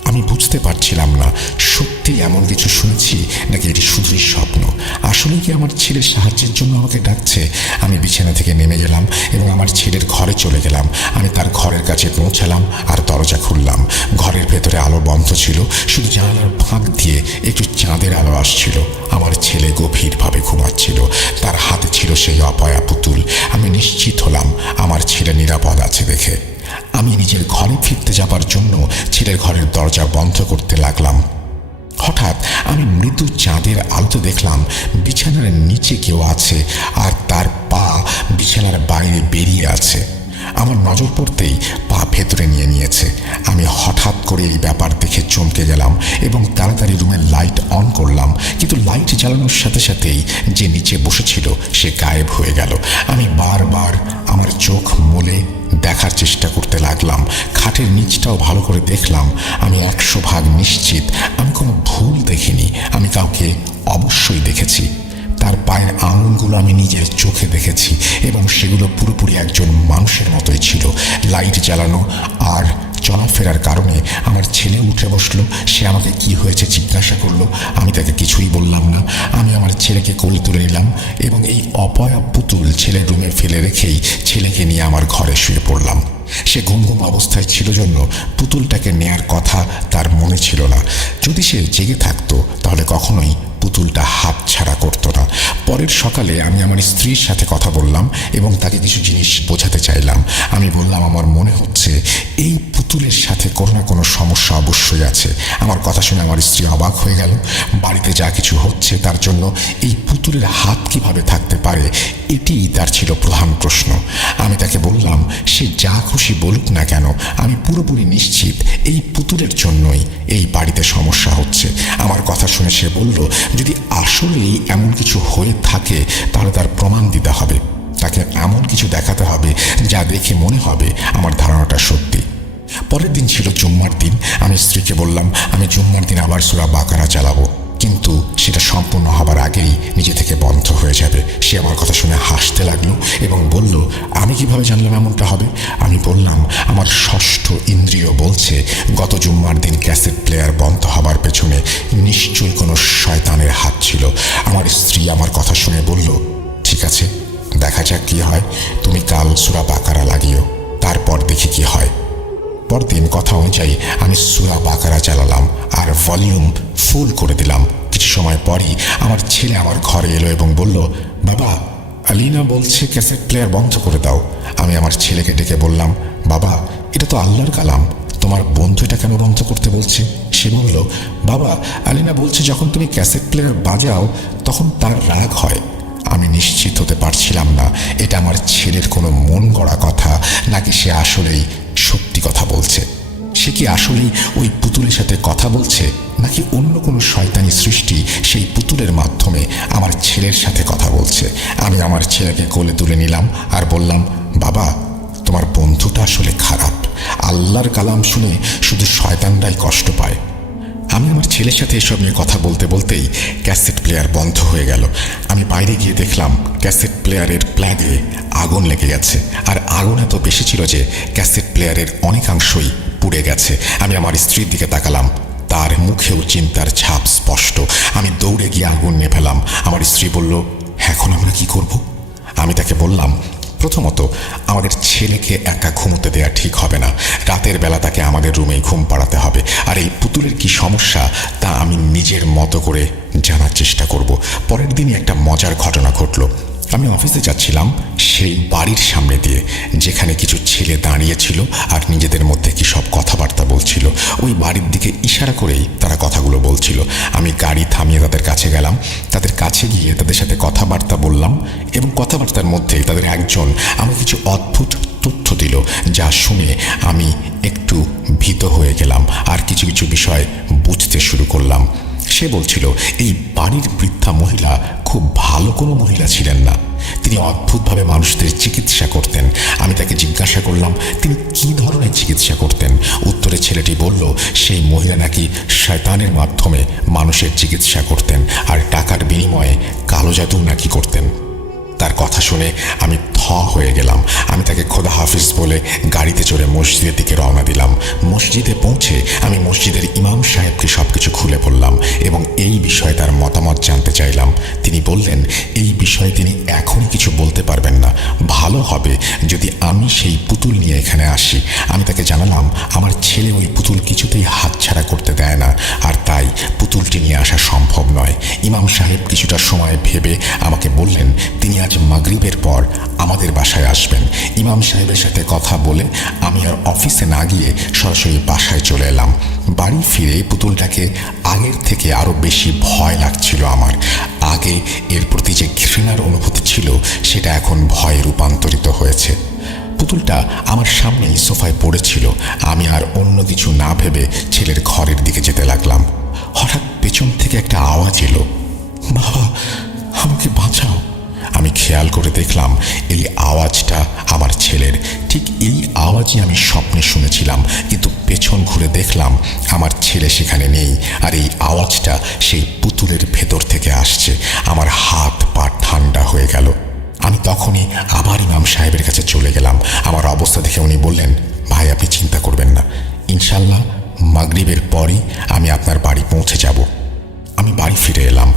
আমি বুঝতে পারছিলাম না সত্যি এমন কিছু শুনছি নাকি এটি শুধুই স্বপ্ন। আসলে আসলে কি আমার ছেলের সাহায্যের জন্য আমাকে ডাকছে? আমি বিছানা থেকে নেমে গেলাম এবং আমার ছেলের ঘরে চলে গেলাম। আমি তার ঘরের কাছে পৌঁছালাম আর দরজা খুললাম। ঘরের ভেতরে আলো বন্ধ ছিল, শুধু জানালার ফাঁক দিয়ে একটু চাঁদের আলো আসছিল। আমার ছেলে গভীরভাবে ঘুমাচ্ছিল, তার হাতে ছিল সেই অপয়া পুতুল। আমি নিশ্চিত হলাম আমার ছেলে নিরাপদ আছে দেখে। আমি নিজের ঘরে ফিরতে যাবার জন্য ছেলের ঘরের দরজা বন্ধ করতে লাগলাম। হঠাৎ আমি মৃদু চাঁদের আলোতে দেখলাম বিছানার নিচে কেউ আছে আর তার পা বিছানার বাইরে বেরিয়ে আছে। আমার নজর পড়তেই পা ভেতরে নিয়েছে। আমি হঠাৎ করে এই ব্যাপার দেখে চমকে গেলাম এবং তাড়াতাড়ি রুমের লাইট অন করলাম, কিন্তু লাইট জ্বালানোর সাথে সাথেই যে নিচে বসেছিল সে গায়েব হয়ে গেল। আমি বারবার আমার চোখ মুলে দেখার চেষ্টা করতে লাগলাম। খাটের নিচটাও ভালো করে দেখলাম। আমি 100% নিশ্চিত আমি কোনো ভুল দেখিনি। আমি কাউকে অবশ্যই দেখেছি। তার পায়ের আঙুলগুলো আমি নিজের চোখে দেখেছি এবং সেগুলো পুরোপুরি একজন মানুষের মতোই ছিল। লাইট জ্বালানো আর চলাফেরার কারণে আমার ছেলে উঠে বসলো। সে আমাকে কি হয়েছে জিজ্ঞাসা করলো। আমি তাকে কিছুই বললাম না। আমি আমার ছেলেকে কোলে তুলে নিলাম এবং এই অপয়া পুতুল ছেলের রুমে ফেলে রেখেই ছেলেকে নিয়ে আমার ঘরে শুয়ে পড়লাম। সে ঘুম অবস্থায় ছিল জন্য পুতুলটাকে নেয়ার কথা তার মনে ছিল না। যদি সে জেগে থাকতো তাহলে কখনোই পুতুলটা হাত ছাড়া করতো না। পরের সকালে আমি আমার স্ত্রীর সাথে কথা বললাম এবং তাকে কিছু জিনিস বোঝাতে চাইলাম। আমি বললাম আমার মনে হচ্ছে এই পুতুলের সাথে কোনো না কোনো সমস্যা অবশ্যই আছে। আমার কথা শুনে আমার স্ত্রী অবাক হয়ে গেল। বাড়িতে যা কিছু হচ্ছে তার জন্য এই পুতুলের হাত কিভাবে থাকতে পারে, এটিই তার ছিল প্রধান প্রশ্ন। আমি তাকে বললাম সে যা খুশি বলুক না কেন, আমি পুরোপুরি নিশ্চিত এই পুতুলের জন্যই এই বাড়িতে সমস্যা হচ্ছে। আমার কথা শুনে সে বলল যদি আসলেই এমন কিছু হয়ে থাকে তাহলে তার প্রমাণ দিতে হবে। তাকে এমন কিছু দেখাতে হবে যা দেখে মনে হবে আমার ধারণাটা সত্যি। পরের দিন ছিল জুম্মার দিন। আমি স্ত্রীকে বললাম আমি জুম্মার দিন আবার সূরা বাকারা চালাবো, কিন্তু সেটা সম্পূর্ণ হবার আগেই নিজে থেকে বন্ধ হয়ে যাবে। সে আমার কথা শুনে হাসতে লাগলো এবং বলল আমি কিভাবে জানলাম এমনটা হবে? আমি বললাম আমার ষষ্ঠ ইন্দ্রিয় বলছে গত জুম্মার দিন ক্যাসেট প্লেয়ার বন্ধ হবার পেছনে নিশ্চয়ই কোনো শয়তানের হাত ছিল। আমার স্ত্রী আমার কথা শুনে বলল ঠিক আছে, দেখা যাক কি হয়। তুমি কাল সূরা বাকারা লাগিও, তারপর দেখি কি হয়। পরদিন কথা অনুযায়ী আমি সূরা বাকারা চালালাম আর ভলিউম ফুল করে দিলাম। কিছু সময় পরই আমার ছেলে আমার ঘরে এলো এবং বলল বাবা, আলিনা বলছে ক্যাসেট প্লেয়ার বন্ধ করে দাও। আমি আমার ছেলেকে ডেকে বললাম বাবা, এটা তো আল্লাহর কালাম, তোমার বন্ধু এটা কেন বন্ধ করতে বলছে? সে বলল বাবা, আলিনা বলছে যখন তুমি ক্যাসেট প্লেয়ার বাজাও তখন তার রাগ হয়। আমি নিশ্চিত হতে পারছিলাম না এটা আমার ছেলের কোনো মন গড়া কথা নাকি সে আসলেই সত্যি কথা বলছে। সে কি আসলেই ওই পুতুলের সাথে কথা বলছে নাকি অন্য কোনো শয়তানি সৃষ্টি সেই পুতুলের মাধ্যমে আমার ছেলের সাথে কথা বলছে? আমি আমার ছেলেকে কোলে তুলে নিলাম আর বললাম বাবা, তোমার বন্ধুটা আসলে খারাপ। আল্লাহর কালাম শুনে শুধু শয়তানরাই কষ্ট পায়। আমি আমার ছেলের সাথে এসব নিয়ে কথা বলতে বলতেই ক্যাসেট প্লেয়ার বন্ধ হয়ে গেল। আমি বাইরে গিয়ে দেখলাম ক্যাসেট প্লেয়ারের প্লাগে আগুন লেগে গেছে আর আগুন এত বেশি ছিল যে ক্যাসেট প্লেয়ারের অনেকাংশই পুড়ে গেছে। আমি আমার স্ত্রীর দিকে তাকালাম, তার মুখেও চিন্তার ছাপ স্পষ্ট। আমি দৌড়ে গিয়ে আগুন নেভালাম। আমার স্ত্রী বলল এখন আমরা কি করব? আমি তাকে বললাম প্রথমত আমাদের ছেলেকে একা ঘুমোতে দেওয়া ঠিক হবে না। রাতের বেলা তাকে আমাদের রুমেই ঘুম পাড়াতে হবে। আর এই পুতুলের কি সমস্যা তা আমি নিজের মতো করে জানার চেষ্টা করব। পরের দিনই একটা মজার ঘটনা ঘটল। আমি অফিসে যাচ্ছিলাম সেই বাড়ির সামনে দিয়ে যেখানে কিছু ছেলে দাঁড়িয়েছিল আর নিজেদের মধ্যে কি সব কথাবার্তা বলছিল। ওই বাড়ির দিকে ইশারা করেই তারা কথাগুলো বলছিল। আমি গাড়ি থামিয়ে তাদের কাছে গেলাম। তাদের কাছে গিয়ে তাদের সাথে কথাবার্তা বললাম এবং কথাবার্তার মধ্যেই তাদের একজন আমাকে কিছু অদ্ভুত তথ্য দিল যা শুনে আমি একটু ভীত হয়ে গেলাম আর কিছু কিছু বিষয় বুঝতে শুরু করলাম। সে বলছিল এই বাড়ির বৃদ্ধা মহিলা খুব ভালো কোনো মহিলা ছিলেন না। তিনি অদ্ভুতভাবে মানুষদের চিকিৎসা করতেন। আমি তাকে জিজ্ঞাসা করলাম তিনি কী ধরনের চিকিৎসা করতেন। উত্তরে ছেলেটি বলল সেই মহিলা নাকি শয়তানের মাধ্যমে মানুষের চিকিৎসা করতেন আর টাকার বিনিময়ে কালো জাদু নাকি করতেন। তার কথা শুনে আমি থ হয়ে গেলাম। আমি তাকে খোদা হাফিজ বলে গাড়িতে চড়ে মসজিদের দিকে রওনা দিলাম। মসজিদে পৌঁছে আমি মসজিদের ইমাম সাহেবকে সবকিছু খুলে বললাম এবং এই বিষয়ে তার মতামত জানতে চাইলাম। তিনি বললেন এই বিষয়ে তিনি এখনই কিছু বলতে পারবেন না, ভালো হবে যদি আমি সেই পুতুল নিয়ে এখানে আসি। আমি তাকে জানালাম আমার ছেলে ওই পুতুল কিছুতেই হাতছাড়া করতে দেয় না, আর তাই পুতুলটি নিয়ে আসা সম্ভব নয়। ইমাম সাহেব কিছুটা সময় ভেবে আমাকে বললেন তিনি আজ মাগরিবের পর আমাদের বাসায় আসবেন। ইমাম সাহেবের সাথে কথা বলে আমি আর অফিসে না গিয়ে সরাসরি বাসায় চলে এলাম। বাড়ি ফিরে পুতুলটাকে আগের থেকে আরও বেশি ভয় লাগছিল আমার। আগে এর প্রতি যে ঘৃণার অনুভূতি ছিল সেটা এখন ভয়ে রূপান্তরিত হয়েছে। পুতুলটা আমার সামনেই সোফায় পড়েছিল। আমি আর অন্য কিছু না ভেবে ছেলের ঘরের দিকে যেতে লাগলাম। হঠাৎ পেছন থেকে একটা আওয়াজ এলো, বাবা আমাকে বাঁচাও। আমি খেয়াল করে দেখলাম এই আওয়াজটা আমার ছেলের। ঠিক এই আওয়াজই আমি স্বপ্নে শুনেছিলাম, কিন্তু পেছন ঘুরে দেখলাম আমার ছেলে সেখানে নেই, আর এই আওয়াজটা সেই পুতুলের ভেতর থেকে আসছে। আমার হাত পা ঠান্ডা হয়ে গেল। আমি তখনই আবার ইমাম সাহেবের কাছে চলে গেলাম। আমার অবস্থা দেখে উনি বললেন, ভাই আপনি চিন্তা করবেন না, ইনশাল্লাহ মাগরিবের পরই আমি আপনার বাড়ি পৌঁছে যাব। আমি বাড়ি ফিরে এলাম।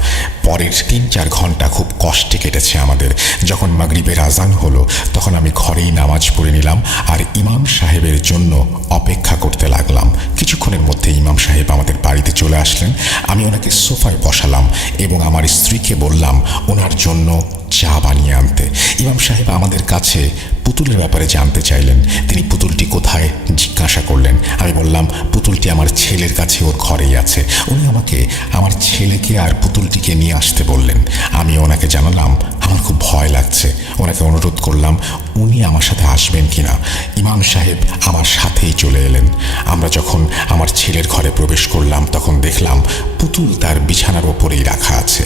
পরের ৩-৪ ঘন্টা খুব কষ্টে কেটেছে আমাদের। যখন মাগরিবের আজান হলো তখন আমি ঘরেই নামাজ পড়ে নিলাম আর ইমাম সাহেবের জন্য অপেক্ষা করতে লাগলাম। কিছুক্ষণের মধ্যে ইমাম সাহেব আমাদের বাড়িতে চলে আসলেন। আমি ওনাকে সোফায় বসালাম এবং আমার স্ত্রীকে বললাম ওনার জন্য চা বানিয়ে আনতে। ইমাম সাহেব আমাদের কাছে পুতুলের ব্যাপারে জানতে চাইলেন। তিনি পুতুলটি কোথায় জিজ্ঞাসা করলেন। আমি বললাম পুতুলটি আমার ছেলের কাছে ওর ঘরেই আছে। উনি আমাকে আমার ছেলেকে আর পুতুলটিকে নিয়ে আসতে বললেন। আমি ওনাকে জানালাম আমার খুব ভয় লাগছে। ওনাকে অনুরোধ করলাম উনি আমার সাথে আসবেন কিনা। ইমাম সাহেব আমার সাথেই চলে এলেন। আমরা যখন আমার ছেলের ঘরে প্রবেশ করলাম তখন দেখলাম পুতুল তার বিছানার ওপরেই রাখা আছে।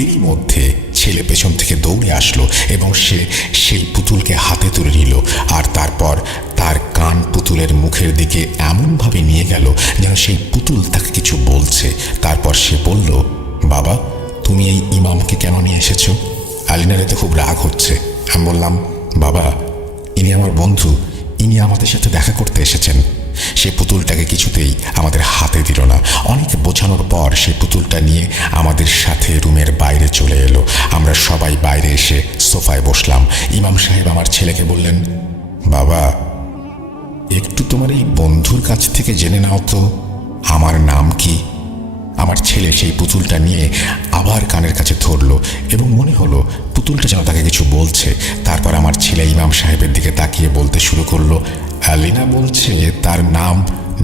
এরই মধ্যে ছেলে পেছন থেকে দৌড়ে আসলো এবং সে সেই পুতুলকে হাতে তুলে নিল, আর তারপর তার কান পুতুলের মুখের দিকে এমনভাবে নিয়ে গেল যেন সেই পুতুল তাকে কিছু বলছে। তারপর সে বলল, বাবা তুমি এই ইমামকে কেন নিয়ে এসেছো? আলিনার এতে খুব রাগ হচ্ছে। আমি বললাম, বাবা ইনি আমার বন্ধু, ইনি আমাদের সাথে দেখা করতে এসেছেন। সে পুতুলটাকে কিছুতেই আমাদের হাতে দিল না। অনেক বোঝানোর পর সে পুতুলটা নিয়ে আমাদের সাথে রুমের বাইরে চলে এলো। আমরা সবাই বাইরে এসে সোফায় বসলাম। ইমাম সাহেব আমার ছেলেকে বললেন, বাবা একটু তোমার এই বন্ধুর কাছ থেকে জেনে নাও তো আমার নাম কি। আমার ছেলে সেই পুতুলটা নিয়ে আবার কানের কাছে ধরলো এবং মনে হলো পুতুলটা যেন তাকে কিছু বলছে। তারপর আমার ছেলে ইমাম সাহেবের দিকে তাকিয়ে বলতে শুরু করলো, আলিনা বলছে তার নাম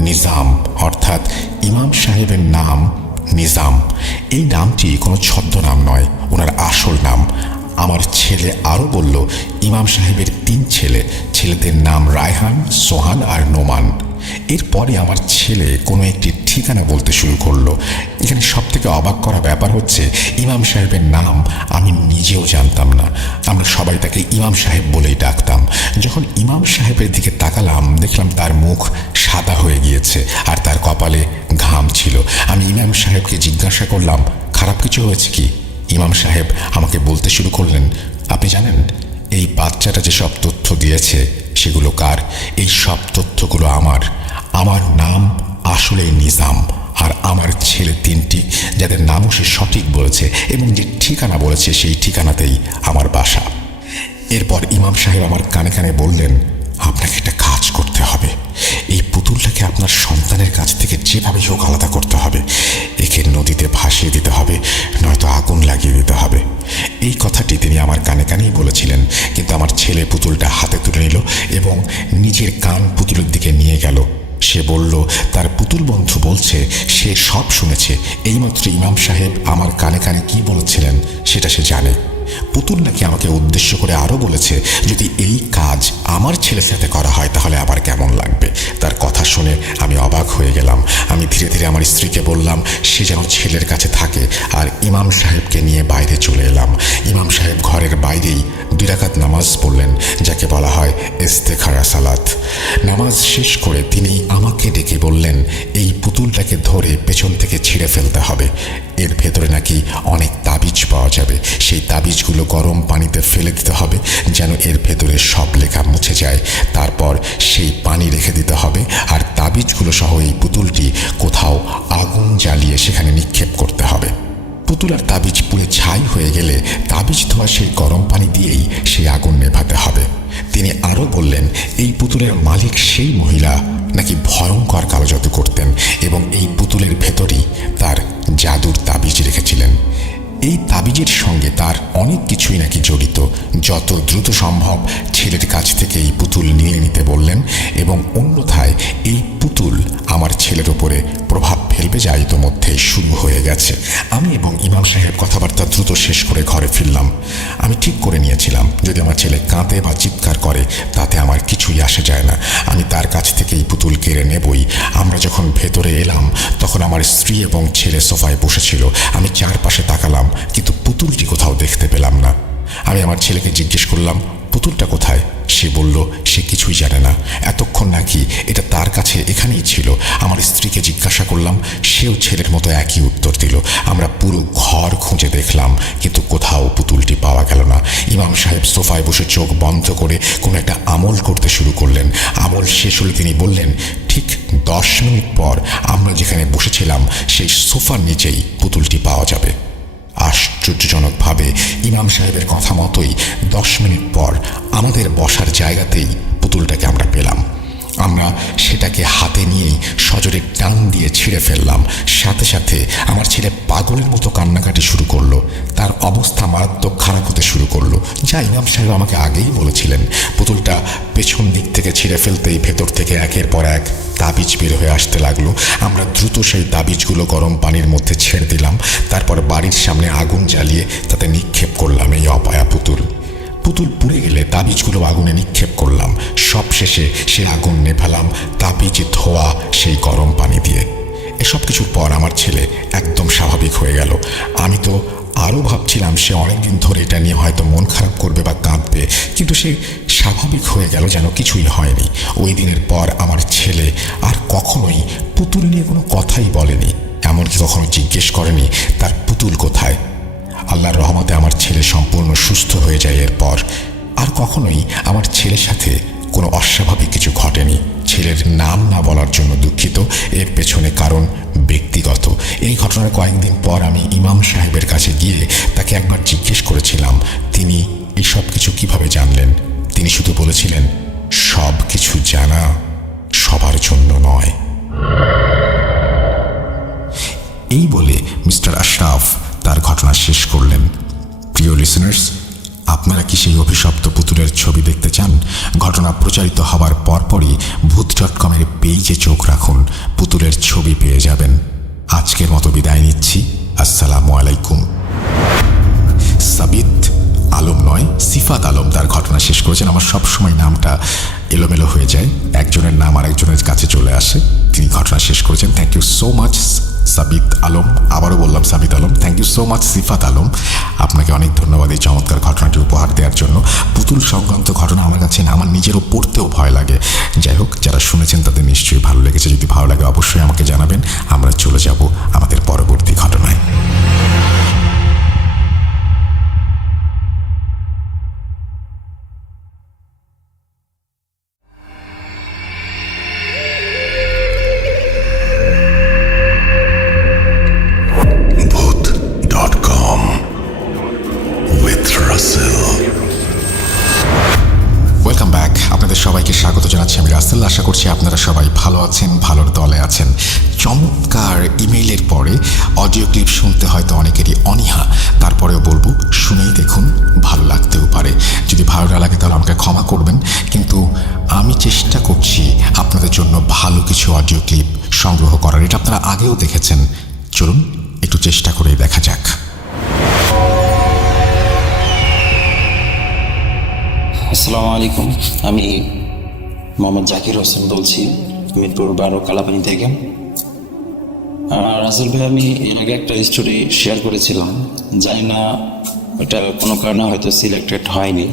নিজাম, অর্থাৎ ইমাম সাহেবের নাম নিজাম। এই নামটি কোনো ছদ্মনাম নয়, ওনার আসল নাম। আমার ছেলে আরও বলল ইমাম সাহেবের 3 ছেলে, ছেলেদের নাম রায়হান, সোহান আর নোমান। এরপরে আমার ছেলে কোনো একটি ঠিকানা বলতে শুরু করলো। এখানে সব থেকে অবাক করা ব্যাপার হচ্ছে ইমাম সাহেবের নাম আমি নিজেও জানতাম না। আমরা সবাই তাকে ইমাম সাহেব বলেই ডাকতাম। যখন ইমাম সাহেবের দিকে তাকালাম দেখলাম তার মুখ সাদা হয়ে গিয়েছে আর তার কপালে ঘাম ছিল। আমি ইমাম সাহেবকে জিজ্ঞাসা করলাম, খারাপ কিছু হয়েছে কি? ইমাম সাহেব আমাকে বলতে শুরু করলেন, আপনি জানেন এই বাচ্চাটা যে সব তথ্য দিয়েছে সেগুলো কার? এই সব তথ্যগুলো আমার নাম আসলে নিজাম, আর আমার ছেলে 3টি যাদের নামও সে সঠিক বলেছে এবং যে ঠিকানা বলেছে সেই ঠিকানাতেই আমার বাসা। এরপর ইমাম সাহেব আমার কানে কানে বললেন, আপনাকে একটা কাজ করতে হবে। এই পুতুলটাকে আপনার সন্তানের কাছ থেকে যেভাবে হোক আলাদা করতে হবে। একে নদীতে ভাসিয়ে দিতে হবে, নয়তো আগুন লাগিয়ে দিতে হবে। এই কথাটি তিনি আমার কানে কানেই বলেছিলেন, কিন্তু আমার ছেলে পুতুলটা হাতে তুলে নিল এবং নিজের কান পুতুলের দিকে নিয়ে গেল। সে বলল তার পুতুল বন্ধু বলছে সে সব শুনেছে। এইমাত্র ইমাম সাহেব আমার কানে কানে কি বলেছিলেন সেটা সে জানে। পুতুল নাকি আমাকে উদ্দেশ্য করে আরও বলেছে যদি এই কাজ আমার ছেলের সাথে করা হয় তাহলে আবার কেমন লাগবে। তার কথা শুনে আমি অবাক হয়ে গেলাম। আমি ধীরে ধীরে আমার স্ত্রীকে বললাম সে যেন ছেলের কাছে থাকে, আর ইমাম সাহেবকে নিয়ে বাইরে চলে এলাম। ইমাম সাহেব ঘরের বাইরেই 2 রাকাত নামাজ পড়লেন, যাকে বলা হয় ইস্তেখারা সালাত। নামাজ শেষ করে তিনি আমাকে ডেকে বললেন, এই পুতুলটাকে ধরে পেছন থেকে ছিঁড়ে ফেলতে হবে। এর ভেতরে নাকি অনেক তাবিজ পাওয়া যাবে। সেই তাবিজগুলো গরম পানিতে ফেলে দিতে হবে যেন এর ভেতরে সব লেখা মুছে যায়। তারপর সেই পানি রেখে দিতে হবে, আর তাবিজগুলো সহ এই পুতুলটি কোথাও আগুন জ্বালিয়ে সেখানে নিক্ষেপ করতে হবে। পুতুল আর তাবিজ পুড়ে ছাই হয়ে গেলে তাবিজ ধোয়া সেই গরম পানি দিয়েই সেই আগুন নেভাতে হবে। তিনি আরও বললেন, এই পুতুলের মালিক সেই মহিলা নাকি ভয়ঙ্কর কালো জাদু করতেন এবং এই পুতুলের ভেতরেই তার জাদুর তাবিজ রেখেছিলেন। এই তাবিজের সঙ্গে তার অনেক কিছুই নাকি জড়িত। যত দ্রুত সম্ভব ছেলের কাছ থেকে এই পুতুল নিয়ে নিতে বললেন এবং অন্যথায় এই পুতুল আমার ছেলের ওপরে প্রভাব ফেলবে যা ইতোমধ্যেই শুরু হয়ে গেছে। আমি এবং ইমাম সাহেব কথাবার্তা দ্রুত শেষ করে ঘরে ফিরলাম। আমি ঠিক করে নিয়েছিলাম যদি আমার ছেলে কাঁদে বা চিৎকার করে তাতে আমার কিছুই আসে যায় না, আমি তার কাছ থেকে এই পুতুল কেড়ে নেবই। আমরা যখন ভেতরে এলাম তখন আমার স্ত্রী এবং ছেলে সোফায় বসেছিল। আমি চারপাশে তাকালাম কিন্তু পুতুলটি কোথাও দেখতে পেলাম না। আমি আমার ছেলেকে জিজ্ঞেস করলাম, পুতুলটা কোথায়? সে বলল সে কিছুই জানে না, এতক্ষণ নাকি এটা তার কাছে এখানেই ছিল। আমার স্ত্রীকে জিজ্ঞাসা করলাম, সেও ছেলের মতো একই উত্তর দিল। আমরা পুরো ঘর খুঁজে দেখলাম কিন্তু কোথাও পুতুলটি পাওয়া গেল না। ইমাম সাহেব সোফায় বসে চোখ বন্ধ করে কোনো একটা আমল করতে শুরু করলেন। আমল শেষ হলে তিনি বললেন, ঠিক 10 মিনিট পর আমরা যেখানে বসেছিলাম সেই সোফার নিচেই পুতুলটি পাওয়া যাবে। আশ্চর্যজনকভাবে ইমাম সাহেবের কথা মতোই 10 মিনিট পর আমাদের বসার জায়গাতেই পুতুলটাকে আমরা পেলাম। আমরা সেটাকে হাতে নিয়েই সজোরে টান দিয়ে ছিঁড়ে ফেললাম। সাথে সাথে আমার ছেলে পাগলের মতো কান্নাকাটি শুরু করলো। তার অবস্থা মারাত্মক খারাপ হতে শুরু করলো, যা ইমাম সাহেব আমাকে আগেই বলেছিলেন। পুতুলটা পেছন দিক থেকে ছিঁড়ে ফেলতেই ভেতর থেকে একের পর এক তাবিজ বের হয়ে আসতে লাগলো। আমরা দ্রুত সেই তাবিজগুলো গরম পানির মধ্যে ছেড়ে দিলাম। তারপর বাড়ির সামনে আগুন জ্বালিয়ে তাতে নিক্ষেপ করলাম এই অপায়া পুতুল। পুতুল পুড়ে গেলে তাবিজগুলো আগুনে নিক্ষেপ করলাম। সব শেষে সে আগুন নেভালাম তাবিজ ধোয়া সেই গরম পানি দিয়ে। এসব কিছুর পর আমার ছেলে একদম স্বাভাবিক হয়ে গেল। আমি তো আরও ভাবছিলাম সে অনেকদিন ধরে এটা নিয়ে হয়তো মন খারাপ করবে বা কাঁদবে, কিন্তু সে স্বাভাবিক হয়ে গেল যেন কিছুই হয়নি। ওই দিনের পর আমার ছেলে আর কখনোই পুতুল নিয়ে কোনো কথাই বলেনি, এমনকি কখনো জিজ্ঞেস করেনি তার পুতুল কোথায়। আল্লাহর রহমতে আমার ছেলে সম্পূর্ণ সুস্থ হয়ে যায়। এরপর আর কখনোই আমার ছেলের সাথে কোনো অস্বাভাবিক কিছু ঘটেনি। ছেলের নাম না বলার জন্য দুঃখিত, এর পেছনে কারণ ব্যক্তিগত। এই ঘটনার কয়েকদিন পর আমি ইমাম সাহেবের কাছে গিয়ে তাকে একবার জিজ্ঞেস করেছিলাম তিনি এইসব কিছু কিভাবে জানলেন। তিনি শুধু বলেছিলেন, সব কিছু জানা সবার জন্য নয়। এই বলে মিস্টার আশরাফ তার ঘটনা শেষ করলেন। প্রিয় লিসেনার্স, আপনারা কি সেই অভিশপ্ত পুতুলের ছবি দেখতে চান? ঘটনা প্রচারিত হবার পরপরই ভূত.com-এর পেজে চোখ রাখুন, পুতুলের ছবি পেয়ে যাবেন। আজকের মতো বিদায় নিচ্ছি। আসসালামু আলাইকুম। সাবিত আলম নয়, সিফাত আলম তার ঘটনা শেষ করেছেন। আমার সবসময় নামটা এলোমেলো হয়ে যায়, একজনের নাম আরেকজনের কাছে চলে আসে। তিনি ঘটনা শেষ করেছেন। Thank you so much Sabit Alam. আবারও বললাম Sabit Alam. Thank you so much Sifat Alam, আপনাকে অনেক ধন্যবাদ এই চমৎকার ঘটনাটি উপহার দেওয়ার জন্য। পুতুল সংক্রান্ত ঘটনা আমার কাছে না, আমার নিজেরও পড়তেও ভয় লাগে। যাই হোক, যারা শুনেছেন তাদের নিশ্চয়ই ভালো লেগেছে। যদি ভালো লাগে অবশ্যই আমাকে জানাবেন। আমরা চলে যাব আমাদের পরবর্তী ঘটনায়। Welcome back. আপনাদের সবাইকে স্বাগত জানাচ্ছি আমি রাসেল। আশা করছি আপনারা সবাই ভালো আছেন, ভালোর দলে আছেন। চমৎকার ইমেইলের পরে অডিও ক্লিপ শুনতে হয়তো অনেকেরই অনীহা, তারপরেও বলবো শুনেই দেখুন, ভালো লাগতেও পারে। যদি ভালো না লাগে তাহলে আমাকে ক্ষমা করবেন, কিন্তু আমি চেষ্টা করছি আপনাদের জন্য ভালো কিছু অডিও ক্লিপ সংগ্রহ করার। এটা আপনারা আগেও দেখেছেন, চলুন একটু চেষ্টা করেই দেখা যাক। আসসালামু আলাইকুম, আমি মোহাম্মদ জাকির হোসেন বলছি, মিরপুর 12 কালাপানি থেকে। রাসেল ভাই, আমি এর আগে একটা স্টোরি শেয়ার করেছিলাম, জানি না এটা কোনো কারণে হয়তো সিলেক্টেড হয়নি।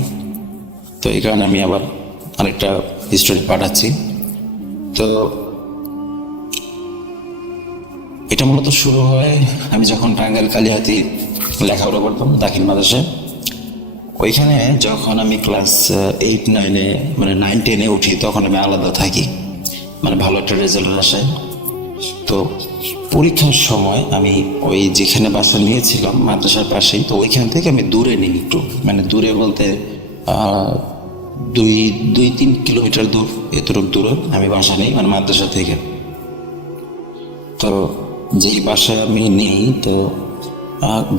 তো এই কারণে আমি আবার আরেকটা স্টোরি পাঠাচ্ছি। তো এটা মূলত শুরু হয় আমি যখন টাঙ্গাইল কালিহাতি লেখাপড়া করতাম দাখিল মাদ্রাসায়। ওইখানে যখন আমি ক্লাস 8-9-এ মানে 9-10-এ উঠি তখন আমি আলাদা থাকি, মানে ভালো একটা রেজাল্ট আসায়। তো পরীক্ষার সময় আমি ওই যেখানে বাসা নিয়েছিলাম মাদ্রাসার পাশেই, তো ওইখান থেকে আমি দূরে নিই একটু, মানে দূরে বলতে 2-3 কিলোমিটার দূর, এতটুকু দূরে আমি বাসা নেই মানে মাদ্রাসা থেকে। তো যেই বাসায় আমি নেই, তো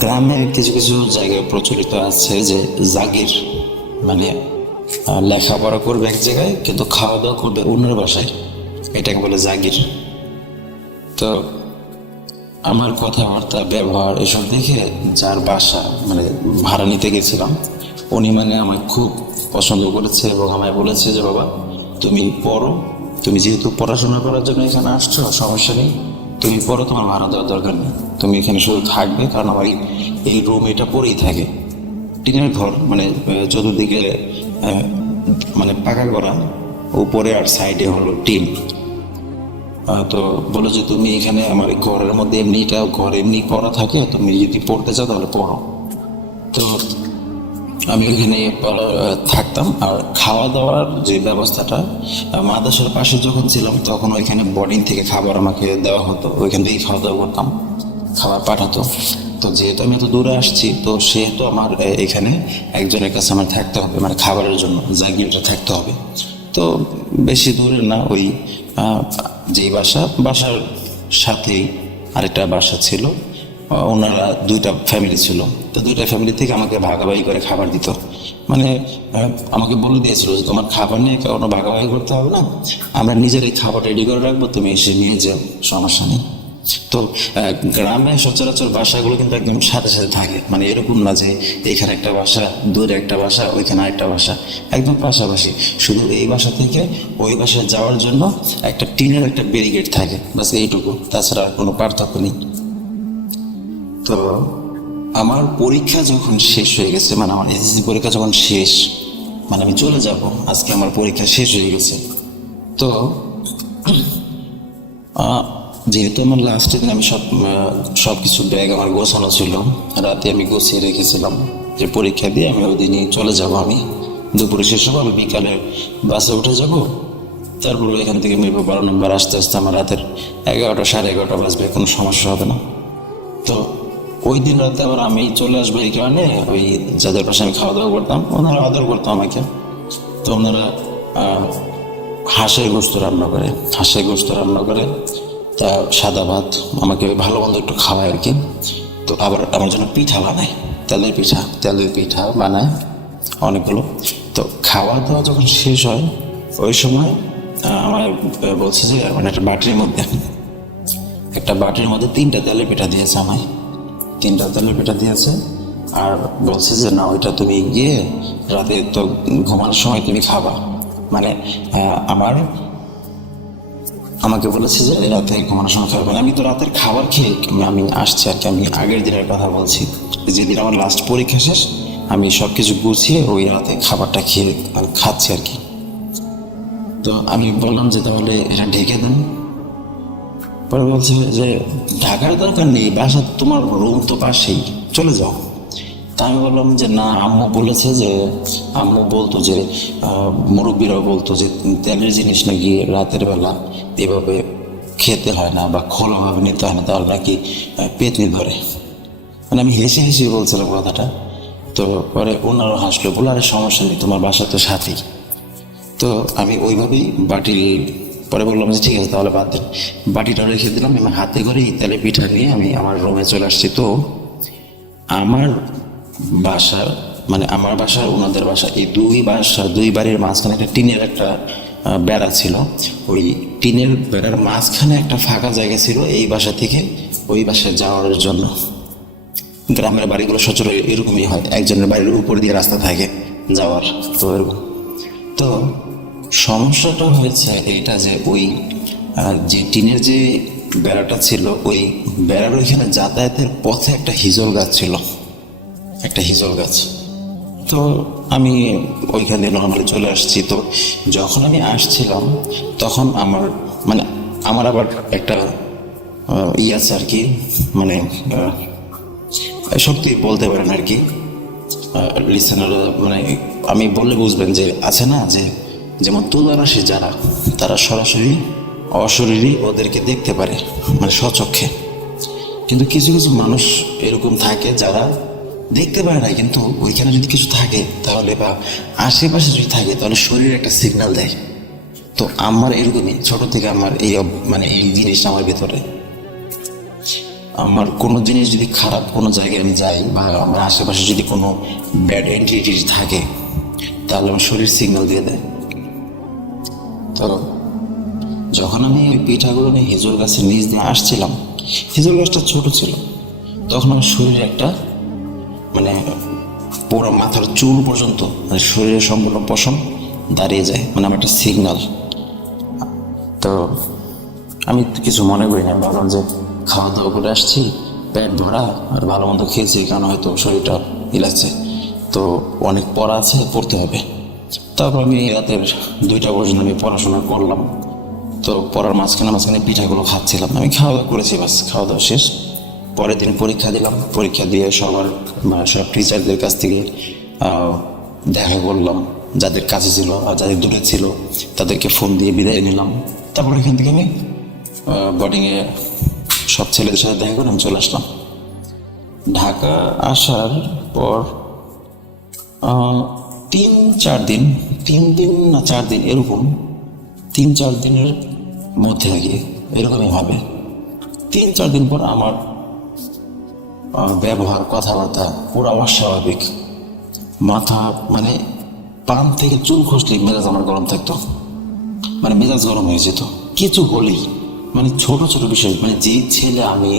গ্রামের কিছু কিছু জায়গায় প্রচলিত আছে যে জাগির, মানে লেখাপড়া করবে এক জায়গায় কিন্তু খাওয়া দাওয়া করবে অন্যের বাসায়, এটাকে বলে জাগির। তো আমার কথাবার্তা ব্যবহার এসব দেখে যার বাসা মানে ভাড়া নিতে গেছিলাম, উনি মানে আমায় খুব পছন্দ করেছে এবং আমায় বলেছে যে বাবা তুমি পড়ো, তুমি যেহেতু পড়াশোনা করার জন্য এখানে আসছো সমস্যা নেই, তুমি পড়ো, তোমার ভাড়া দেওয়ার দরকার নেই, তুমি এখানে শুধু থাকবে। কারণ আমার এই রুম এটা পরেই থাকে, টিনের ঘর, মানে চতুর্দিকে মানে পাকা করা, উপরে আর সাইডে হলো টিন। তো বলে যে তুমি এখানে আমার ঘরের মধ্যে এমনিটা ঘর এমনি করা থাকে, তুমি যদি পড়তে চাও তাহলে পড়ো। তো আমি ওইখানে থাকতাম। আর খাওয়া দাওয়ার যে ব্যবস্থাটা, মাদ্রাসার পাশে যখন ছিলাম তখন ওইখানে বোর্ডিং থেকে খাবার আমাকে দেওয়া হতো, ওইখান থেকেই খাওয়া দাওয়া করতাম, খাবার পাঠাতো। তো যেহেতু আমি এত দূরে আসছি, তো সেহেতু আমার এখানে একজনের কাছে আমার থাকতে হবে, মানে খাবারের জন্য জায়গাটা থাকতে হবে। তো বেশি দূরে না, ওই যেই বাসার সাথেই আরেকটা বাসা ছিল, ওনারা 2টা ফ্যামিলি ছিল। তো 2টা ফ্যামিলি থেকে আমাকে ভাগাভাগি করে খাবার দিত, মানে আমাকে বলে দিয়েছিল যে তোমার খাবার নিয়ে কোনো ভাগাভাগি করতে হবে না, আমরা নিজের এই খাবার রেডি করে রাখবো, তুমি এসে নিয়ে যাও, সমস্যা নেই। তো গ্রামে সচরাচর বাসাগুলো কিন্তু একদম সাথে সাথে থাকে, মানে এরকম না যে এখানে একটা বাসা, দূরে একটা বাসা, ওইখানে আরেকটা বাসা, একদম পাশাপাশি। শুধু এই বাসা থেকে ওই বাসায় যাওয়ার জন্য একটা টিনের একটা ব্যারিকেড থাকে, বাস এইটুকু, তাছাড়া কোনো পার্থক্য নেই। তো আমার পরীক্ষা যখন শেষ হয়ে গেছে, মানে আমার এসএসসি পরীক্ষা যখন শেষ, মানে আমি চলে যাব, আজকে আমার পরীক্ষা শেষ হয়ে গেছে। তো যেহেতু আমার লাস্টের দিন আমি সব কিছু ব্যাগ আমার গোছানো ছিল, রাতে আমি গুছিয়ে রেখেছিলাম যে পরীক্ষা দিয়ে আমি ওই দিনই চলে যাব। আমি দুপুরে শেষ হবো, আমি বিকালে বাসে উঠে যাব, তারপরে এখান থেকে মিরপুর 12 নম্বর আসতে আসতে আমার রাতের 11টা 11:30 বাজবে, কোনো সমস্যা হবে না। তো ওই দিন রাতে আবার আমি চলে আসবো এই কারণে, ওই যাদের পাশে আমি খাওয়া দাওয়া করতাম ওনারা আদর করতো আমাকে। তো ওনারা হাঁসের গোস্ত রান্না করে, তা সাদা ভাত আমাকে ভালো মন্দ একটু খাওয়ায় আর কি। তো আবার আমার জন্য পিঠা বানায়, তেলের পিঠা বানায় অনেকগুলো। তো খাওয়া দাওয়া যখন শেষ হয় ওই সময় আমার বলছে যে মানে একটা বাটির মধ্যে 3টা তেলের পিঠা দিয়েছে আমায়, 3টা তেলের পিঠা দিয়েছে। আর বলছে যে না, ওইটা তুমি গিয়ে রাতে তো ঘুমানোর সময় তুমি খাবা, মানে আমাকে বলেছে যে রাতে ঘুমানোর সময় খাবেন। আমি তো রাতের খাবার খেয়ে আমি আসছি আর কি, আমি আগের দিনের কথা বলছি, যেদিন আমার লাস্ট পরীক্ষা শেষ আমি সব কিছু গুছিয়ে ওই রাতে খাবারটা খেয়ে খাচ্ছি আর কি। তো আমি বললাম যে তাহলে এটা ঢেকে দেন। পরে বলছে যে ঢাকার দরকার নেই, বাসা তোমার রুম তো পাশেই, চলে যাও। তা আমি বললাম যে না, আম্মু বলতো যে মুরব্বীরাও বলতো যে তেলের জিনিস নাকি রাতের বেলা এভাবে খেতে হয় না বা খোলাভাবে নিতে হয় না, তাহলে নাকি পেতনি ধরে। মানে আমি হেসে বলছিলাম কথাটা। তো পরে ওনারও হাসলো, বলে আরে সমস্যা নেই, তোমার বাসা তো সাথেই। তো আমি ওইভাবেই পরে বললাম যে ঠিক আছে তাহলে বাদ দেন, বাটিটা রেখে দিলাম। আমি হাতে করে তেলে পিঠা নিয়ে আমি আমার রুমে চলে আসছি। তো আমার বাসা ওনাদের বাসা, এই দুই বাড়ির মাঝখানে একটা টিনের একটা বেড়া ছিল। ওই টিনের বেড়ার মাঝখানে একটা ফাঁকা জায়গা ছিল এই বাসা থেকে ওই বাসায় যাওয়ার জন্য। গ্রামের বাড়িগুলো সচরাচর এরকমই হয়, একজনের বাড়ির উপর দিয়ে রাস্তা থাকে যাওয়ার। তো এরকম। তো সমস্যাটা হয়েছে এইটা যে ওই যে টিনের যে বেড়াটা ছিল, ওই বেড়ার ওইখানে যাতায়াতের পথে একটা হিজল গাছ ছিল, তো আমি ওইখানে নর্মালি চলে আসছি। তো যখন আমি আসছিলাম তখন আমার আবার একটা আছে আর কি, মানে সত্যি বলতে পারেন আর কি, লিসেনার, মানে আমি বললে বুঝবেন যে আছে না, যে যেমন তুলারাশি যারা, তারা সরাসরি অশরীরী ওদেরকে দেখতে পারে, মানে স্বচক্ষে। কিন্তু কিছু কিছু মানুষ এরকম থাকে যারা দেখতে পারে না, কিন্তু ওইখানে যদি কিছু থাকে তাহলে, বা আশেপাশে যদি থাকে তাহলে শরীরে একটা সিগন্যাল দেয়। তো আমার এরকমই ছোট থেকে আমার মানে এই জিনিসটা আমার ভিতরে, আমার কোনো জিনিস যদি খারাপ কোনো জায়গায় আমি যাই বা আমার আশেপাশে যদি কোনো ব্যাড এন্টিটি থাকে তাহলে আমার শরীর সিগন্যাল দিয়ে দেয়। তো যখন আমি ওই পিঠাগুলো নিয়ে খেজুর গাছের নিচ দিয়ে আসছিলাম, খেজুর গাছটা ছোট ছিল, তখন আমার শরীরে একটা, মানে পুরো মাথার চুল পর্যন্ত, মানে শরীরের সম্পূর্ণ পশম দাঁড়িয়ে যায়, মানে আমার একটা সিগন্যাল। তো আমি কিছু মনে করি না, ভাবলাম যে খাওয়া দাওয়া করে আসছি, পেট ভরা আর ভালো মন্দ খেয়েছি, কারণ হয়তো শরীরটা হিলাচ্ছে, তো অনেক পড়া আছে, পড়তে হবে। তারপর আমি রাতের 2টা পর্যন্ত আমি পড়াশোনা করলাম। তো পড়ার মাঝখানে পিঠাগুলো খাচ্ছিলাম, আমি খাওয়া দাওয়া করেছি, বাস খাওয়া দাওয়া শেষ। পরের দিন পরীক্ষা দিলাম, পরীক্ষা দিয়ে সব টিচারদের কাছ থেকে দেখা করলাম, যাদের কাছে ছিল আর যাদের দূরে ছিল তাদেরকে ফোন দিয়ে বিদায় নিলাম। তারপর এখান থেকে আমি বোর্ডিংয়ে সব ছেলেদের সাথে দেখা করে আমি চলে আসলাম। ঢাকা আসার পর 3-4 দিন, 3 দিন না 4 দিন, এরকম 3-4 দিনের মধ্যে আগে এরকমই হবে। 3-4 দিন পর আমার ব্যবহার, কথাবার্তা পুরো অস্বাভাবিক। মাথা, মানে পান থেকে চুল খসলে মেজাজ আমার গরম থাকতো, মানে মেজাজ গরম হয়ে যেত কিছু হলেই। মানে ছোট ছোট বিষয়, মানে যে ছেলে আমি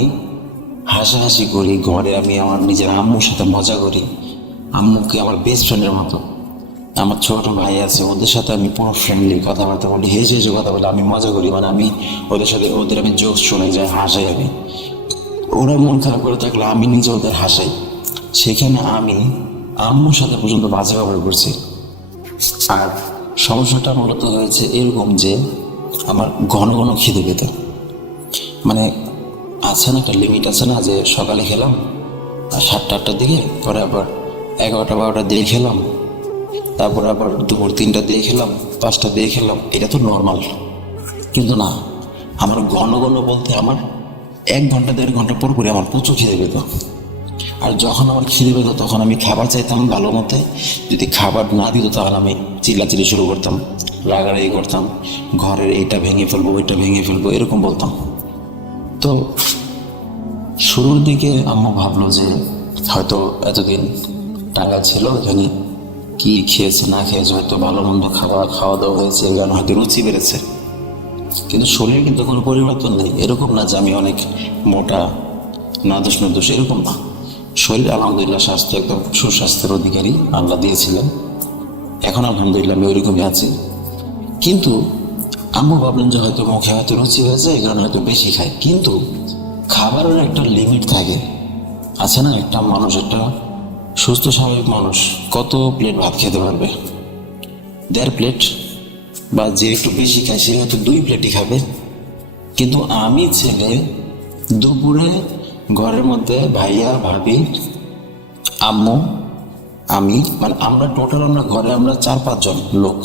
হাসাহাসি করি ঘরে, আমি আমার নিজের আম্মুর সাথে মজা করি, আম্মুকে আমার বেস্ট ফ্রেন্ডের মতো, আমার ছোট ভাই আছে ওদের সাথে আমি পুরো ফ্রেন্ডলি কথাবার্তা বলি, হেসে হেসে কথা বলি, আমি মজা করি, মানে আমি ওদের আমি জোকস শুনে যাই, হাসাই। আমি ওরা মন খারাপ করে থাকলে আমি নিজে ওদের হাসাই। সেখানে আমি আম্মুর সাথে পর্যন্ত বাজে ব্যবহার করছি। আর সমস্যাটা মূলত হয়েছে এরকম যে আমার ঘন ঘন খিদে পেত, মানে আছে না একটা লিমিট আছে না, যে সকালে খেলাম আর 7টা-8টার দিকে, পরে আবার 11টা-12টার দিকে খেলাম, তারপর আবার দুপুর 3টার দিকে খেলাম, 5টার দিকে খেলাম, এটা তো নর্মাল। কিন্তু না, আমার ঘন ঘন বলতে আমার 1 ঘন্টা 1.5 ঘন্টা পর পরে আমার প্রচুর খিদে পেত। আর যখন আমার খিদে পেত তখন আমি খাবার চাইতাম ভালো মতে, যদি খাবার না দিত তাহলে আমি চিল্লাচিল্লি শুরু করতাম, রাগারাগি করতাম, ঘরের এইটা ভেঙে ফেলবো ওইটা ভেঙে ফেলবো এরকম বলতাম। তো শুরুর দিকে আম্মু ভাবলো যে হয়তো এতদিন টাঙ্গাইল ছিল, এখানে কি খেয়েছে না খেয়েছে, হয়তো ভালো মন্দ খাওয়া দাওয়া হয়েছে, এই কারণে হয়তো রুচি বেড়েছে। কিন্তু শরীরে কিন্তু কোনো পরিবর্তন নেই, এরকম না যে আমি অনেক মোটা, না দোষ এরকম না। শরীর আলহামদুলিল্লাহ স্বাস্থ্য একদম সুস্বাস্থ্যের অধিকারী আল্লাহ দিয়েছিলেন, এখন আলহামদুলিল্লাহ আমি ওইরকমই আছি। কিন্তু আম্মু ভাবলেন যে হয়তো মুখে হয়তো রুচি হয়েছে, এই কারণে হয়তো বেশি খায়। কিন্তু খাবারের একটা লিমিট থাকে, আছে না, একটা মানুষ, একটা সুস্থ স্বাভাবিক মানুষ কত প্লেট ভাত খেতে পারবে? 1.5 প্লেট, বা যে একটু বেশি খায় সে হয়তো 2 প্লেটই খাবে। কিন্তু আমি ছেলে, দুপুরে ঘরের মধ্যে ভাইয়া, ভাবি, আম্মু, আমি, মানে আমরা টোটাল আমরা ঘরে আমরা 4-5 জন লোক,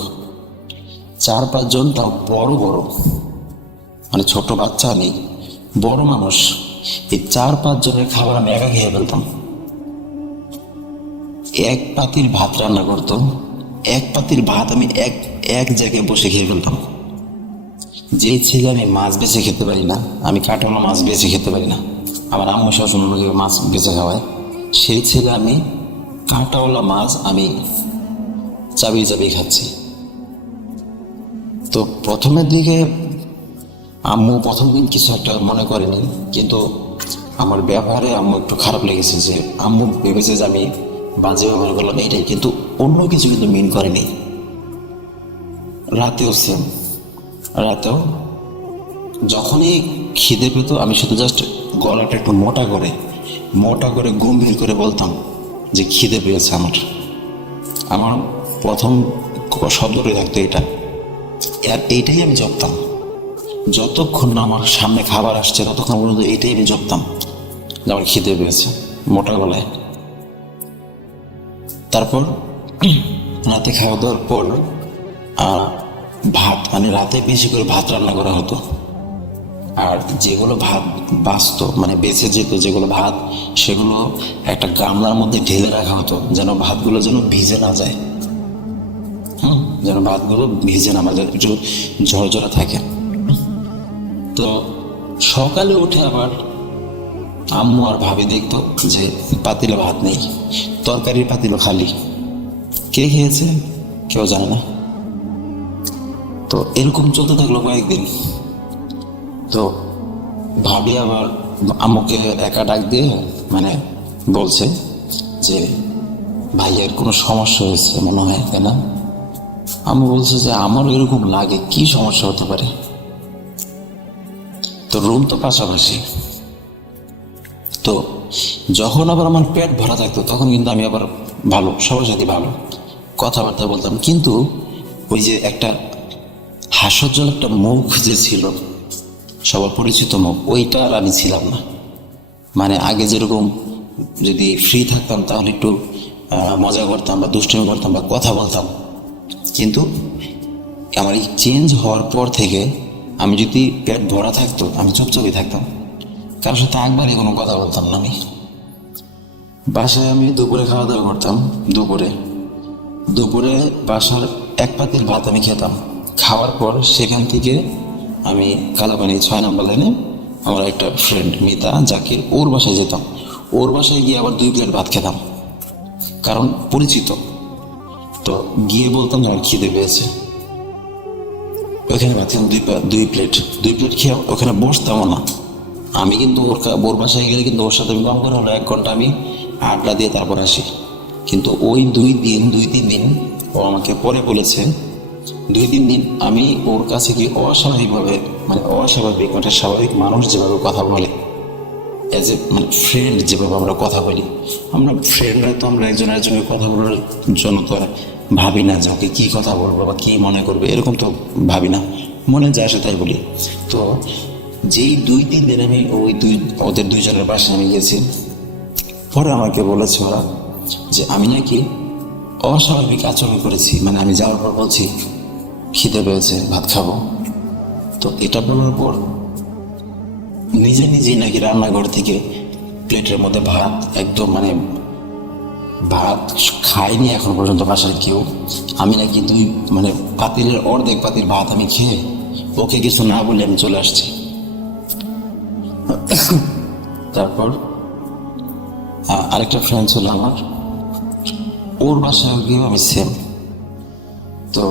4-5 জন, তাও বড় বড়, মানে ছোট বাচ্চা নেই, বড় মানুষ। এই 4-5 জনের খাবার আমি একা খেয়ে ফেলতাম। 1 পাতিল ভাত রান্না করতো, 1 পাতিল ভাত আমি এক জায়গায় বসে খেয়ে ফেলতাম। যে ছেলে আমি মাছ বেছে খেতে পারি না, আমি কাঁটাওয়ালা মাছ বেছে খেতে পারি না, আমার আম্মু সবসময় মাছ বেছে খাওয়ায়, সেই ছেলে আমি কাঁটাওয়ালা মাছ আমি চাবিয়ে খাচ্ছি। তো প্রথমের দিকে আম্মু প্রথম দিন কিছু একটা মনে করেনি, কিন্তু আমার ব্যবহারে আম্মু একটু খারাপ লেগেছে, যে আম্মু ভেবেছে যে আমি বাজে ব্যবহার করলাম এইটাই, কিন্তু অন্য কিছু কিন্তু মিন করেনি। রাতেও সেম, রাতেও যখনই খিদে পেত আমি শুধু জাস্ট গলাটা একটু মোটা করে গম্ভীর করে বলতাম যে খিদে পেয়েছে আমার। আমার প্রথম শব্দটাই থাকতো এটা, আর এইটাই আমি জপতাম যতক্ষণ না আমার সামনে খাবার আসছে, ততক্ষণ পর্যন্ত এইটাই আমি জপতাম যে আমার খিদে পেয়েছে মোটা গলায়। তারপর রাতে খাওয়া দাওয়ার পর ভাত, মানে রাতে বেশি করে ভাত রান্না করা হতো, আর যেগুলো ভাত বাঁচত মানে বেঁচে যেত যেগুলো ভাত, সেগুলো একটা গামলার মধ্যে ঢেলে রাখা হতো যেন ভাতগুলো যেন ভিজে না যায়। যেন ভাতগুলো ভিজে না যায়, একটু ঝরঝরা থাকে। তো সকালে উঠে আবার আম্মু আর ভাবি দেখতো যে পাতিলে ভাত নেই, তরকারির পাতিলও খালি। কে খেয়েছে কেউ জানে না। তো এরকম চলতে থাকলো কয়েকদিন। তো ভাবি আবার আম্মুকে একা ডাক দিয়ে মানে বলছে যে ভাইয়ের কোনো সমস্যা হয়েছে মনে হয়, তাই না? আম্মু বলছে যে আমারও এরকম লাগে, কি সমস্যা হতে পারে। তো রুম তো পাশাপাশি। তো যখন আবার আমার পেট ভরা থাকতো তখন কিন্তু আমি আবার ভালো, সবার সাথে ভালো কথাবার্তা বলতাম, কিন্তু ওই যে একটা হাস্যোজ্জ্বল একটা মুখ যে ছিল, সবার পরিচিত মুখ, ওইটা আর আমি ছিলাম না। মানে আগে যেরকম যদি ফ্রি থাকতাম তাহলে একটু মজা করতাম বা দুষ্টুমি করতাম বা কথা বলতাম, কিন্তু আমার এই চেঞ্জ হওয়ার পর থেকে আমি যদি পেট ভরা থাকতো আমি চুপচাপই থাকতাম, কারোর সাথে একবারই কোনো কথা বলতাম না। আমি বাসায় আমি দুপুরে খাওয়া দাওয়া করতাম, দুপুরে বাসার এক পাতিল ভাত আমি খেতাম। খাওয়ার পর সেখান থেকে আমি কালাপানি 6 নম্বর লাইনে আমার একটা ফ্রেন্ড মিতা জাকির, ওর বাসায় যেতাম। ওর বাসায় গিয়ে আবার 2 প্লেট ভাত খেতাম, কারণ পরিচিত। তো গিয়ে বলতাম যে আমার খিদে পেয়েছে, ওইখানে ভাত খেতাম 2 প্লেট খেয়ে ওখানে বসতামও না। আমি কিন্তু ওর বাসায় গেলে কিন্তু ওর সাথে কম করে হলো 1 ঘন্টা আমি আড্ডা দিয়ে তারপর আসি। কিন্তু ওই 2-3 দিন ও আমাকে পরে বলেছে, 2-3 দিন আমি ওর কাছে গিয়ে অস্বাভাবিকভাবে, মানে অস্বাভাবিক মানে স্বাভাবিক মানুষ যেভাবে কথা বলে, অ্যাজ এ মানে ফ্রেন্ড যেভাবে আমরা কথা বলি, আমরা ফ্রেন্ডরা তো আমরা একজন একজনের কথা বলার জন্য তো ভাবি না যে ওকে কী কথা বলবো বা কী মনে করবে, এরকম তো ভাবি না, মনে যায় আসে তাই বলি। তো যেই 2-3 দিন আমি ওদের 2 জনের বাসায় আমি গেছি, পরে আমাকে বলেছে ওরা যে আমি নাকি অস্বাভাবিক আচরণ করেছি, মানে আমি যাওয়ার পর বলছি খিদে পেয়েছে ভাত খাবো। তো এটা বলার পর নিজেই নাকি রান্নাঘর থেকে প্লেটের মধ্যে ভাত, একদম মানে ভাত খাইনি এখন পর্যন্ত বাসার কেউ, আমি নাকি মানে পাতিলের অর্ধেক পাতিল ভাত আমি খেয়ে ওকে কিছু না বলে আমি চলে আসছি। তারপর আরেকটা ফ্রেন্ড ছিল আমার, ওর বাসায় গিয়েও আমি সেম। তো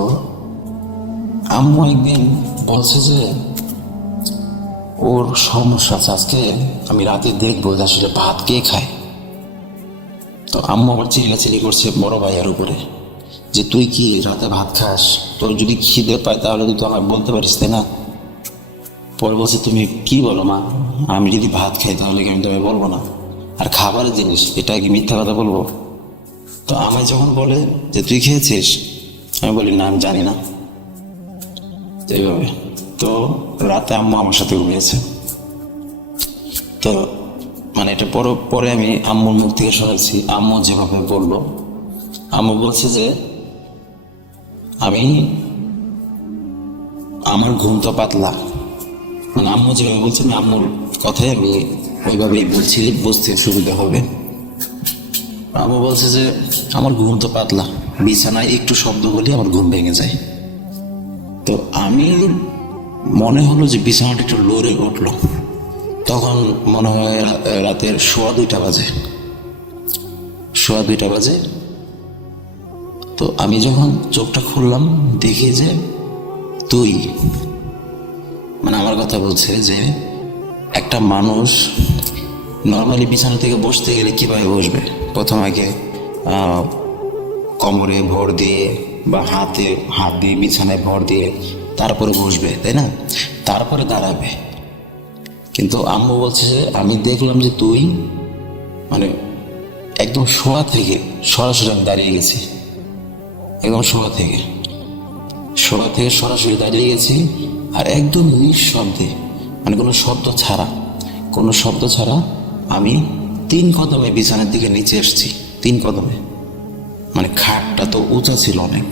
আম্মু একদিন বলছে যে ওর সমস্যা আছে, আজকে আমি রাতে দেখবো যে আসলে ভাত কে খায়। তো আম্মু আবার চিল্লাচিল্লি করছে বড় ভাইয়ের উপরে যে তুই কি রাতে ভাত খাস, তোর যদি খিদে পায় তাহলে তুই তো আমায় বলতে পারিস, তাই না? পরে বলছে তুমি কি বলো মা, আমি যদি ভাত খাই তাহলে কি আমি তোমায় বলবো না? আর খাবারের জিনিস, এটা কি মিথ্যা কথা বলবো? তো আমায় যখন বলে যে তুই খেয়েছিস, আমি বলি না আমি জানি না, এইভাবে। তো রাতে আম্মু আমার সাথে ঘুমিয়েছে। তো মানে এটা পরে আমি আম্মুর মুখ থেকে শুনেছি, আম্মু যেভাবে বললো, আম্মু বলছে যে আমার ঘুম তো পাতলা, মানে আম্মু যেভাবে বলছে না, আম্মুর কথাই আমি ওইভাবেই বলছি, বুঝতে সুবিধা হবে। আম্মু বলছে যে আমার ঘুম তো পাতলা, বিছানায় একটু শব্দ হলে আমার ঘুম ভেঙে যায়। তো আমি মনে হলো যে বিছানাটা একটু লড়ে উঠলো, তখন মনে হয় রাতের 2:15 বাজে। তো আমি যখন চোখটা খুললাম দেখি যে তুই, মানে আমার কথা বলছে যে একটা মানুষ নর্মালি বিছানা থেকে বসতে গেলে কীভাবে বসবে, প্রথম আগে কোমরে ভর দিয়ে বা হাত দিয়ে বিছানায় ভর দিয়ে তারপরে বসবে, তাই না? তারপরে দাঁড়াবে। কিন্তু আম্মু বলছে যে আমি দেখলাম যে তুই মানে একদম শোয়া থেকে সরাসরি আমি দাঁড়িয়ে গেছি, একদম শোয়া থেকে সরাসরি দাঁড়িয়ে গেছি, আর একদম নিঃশব্দে, মানে কোনো শব্দ ছাড়া আমি 3 কদমে বিছানার দিকে নিচে এসেছি। 3 কদমে, মানে খাটটা তো উঁচা ছিল অনেক,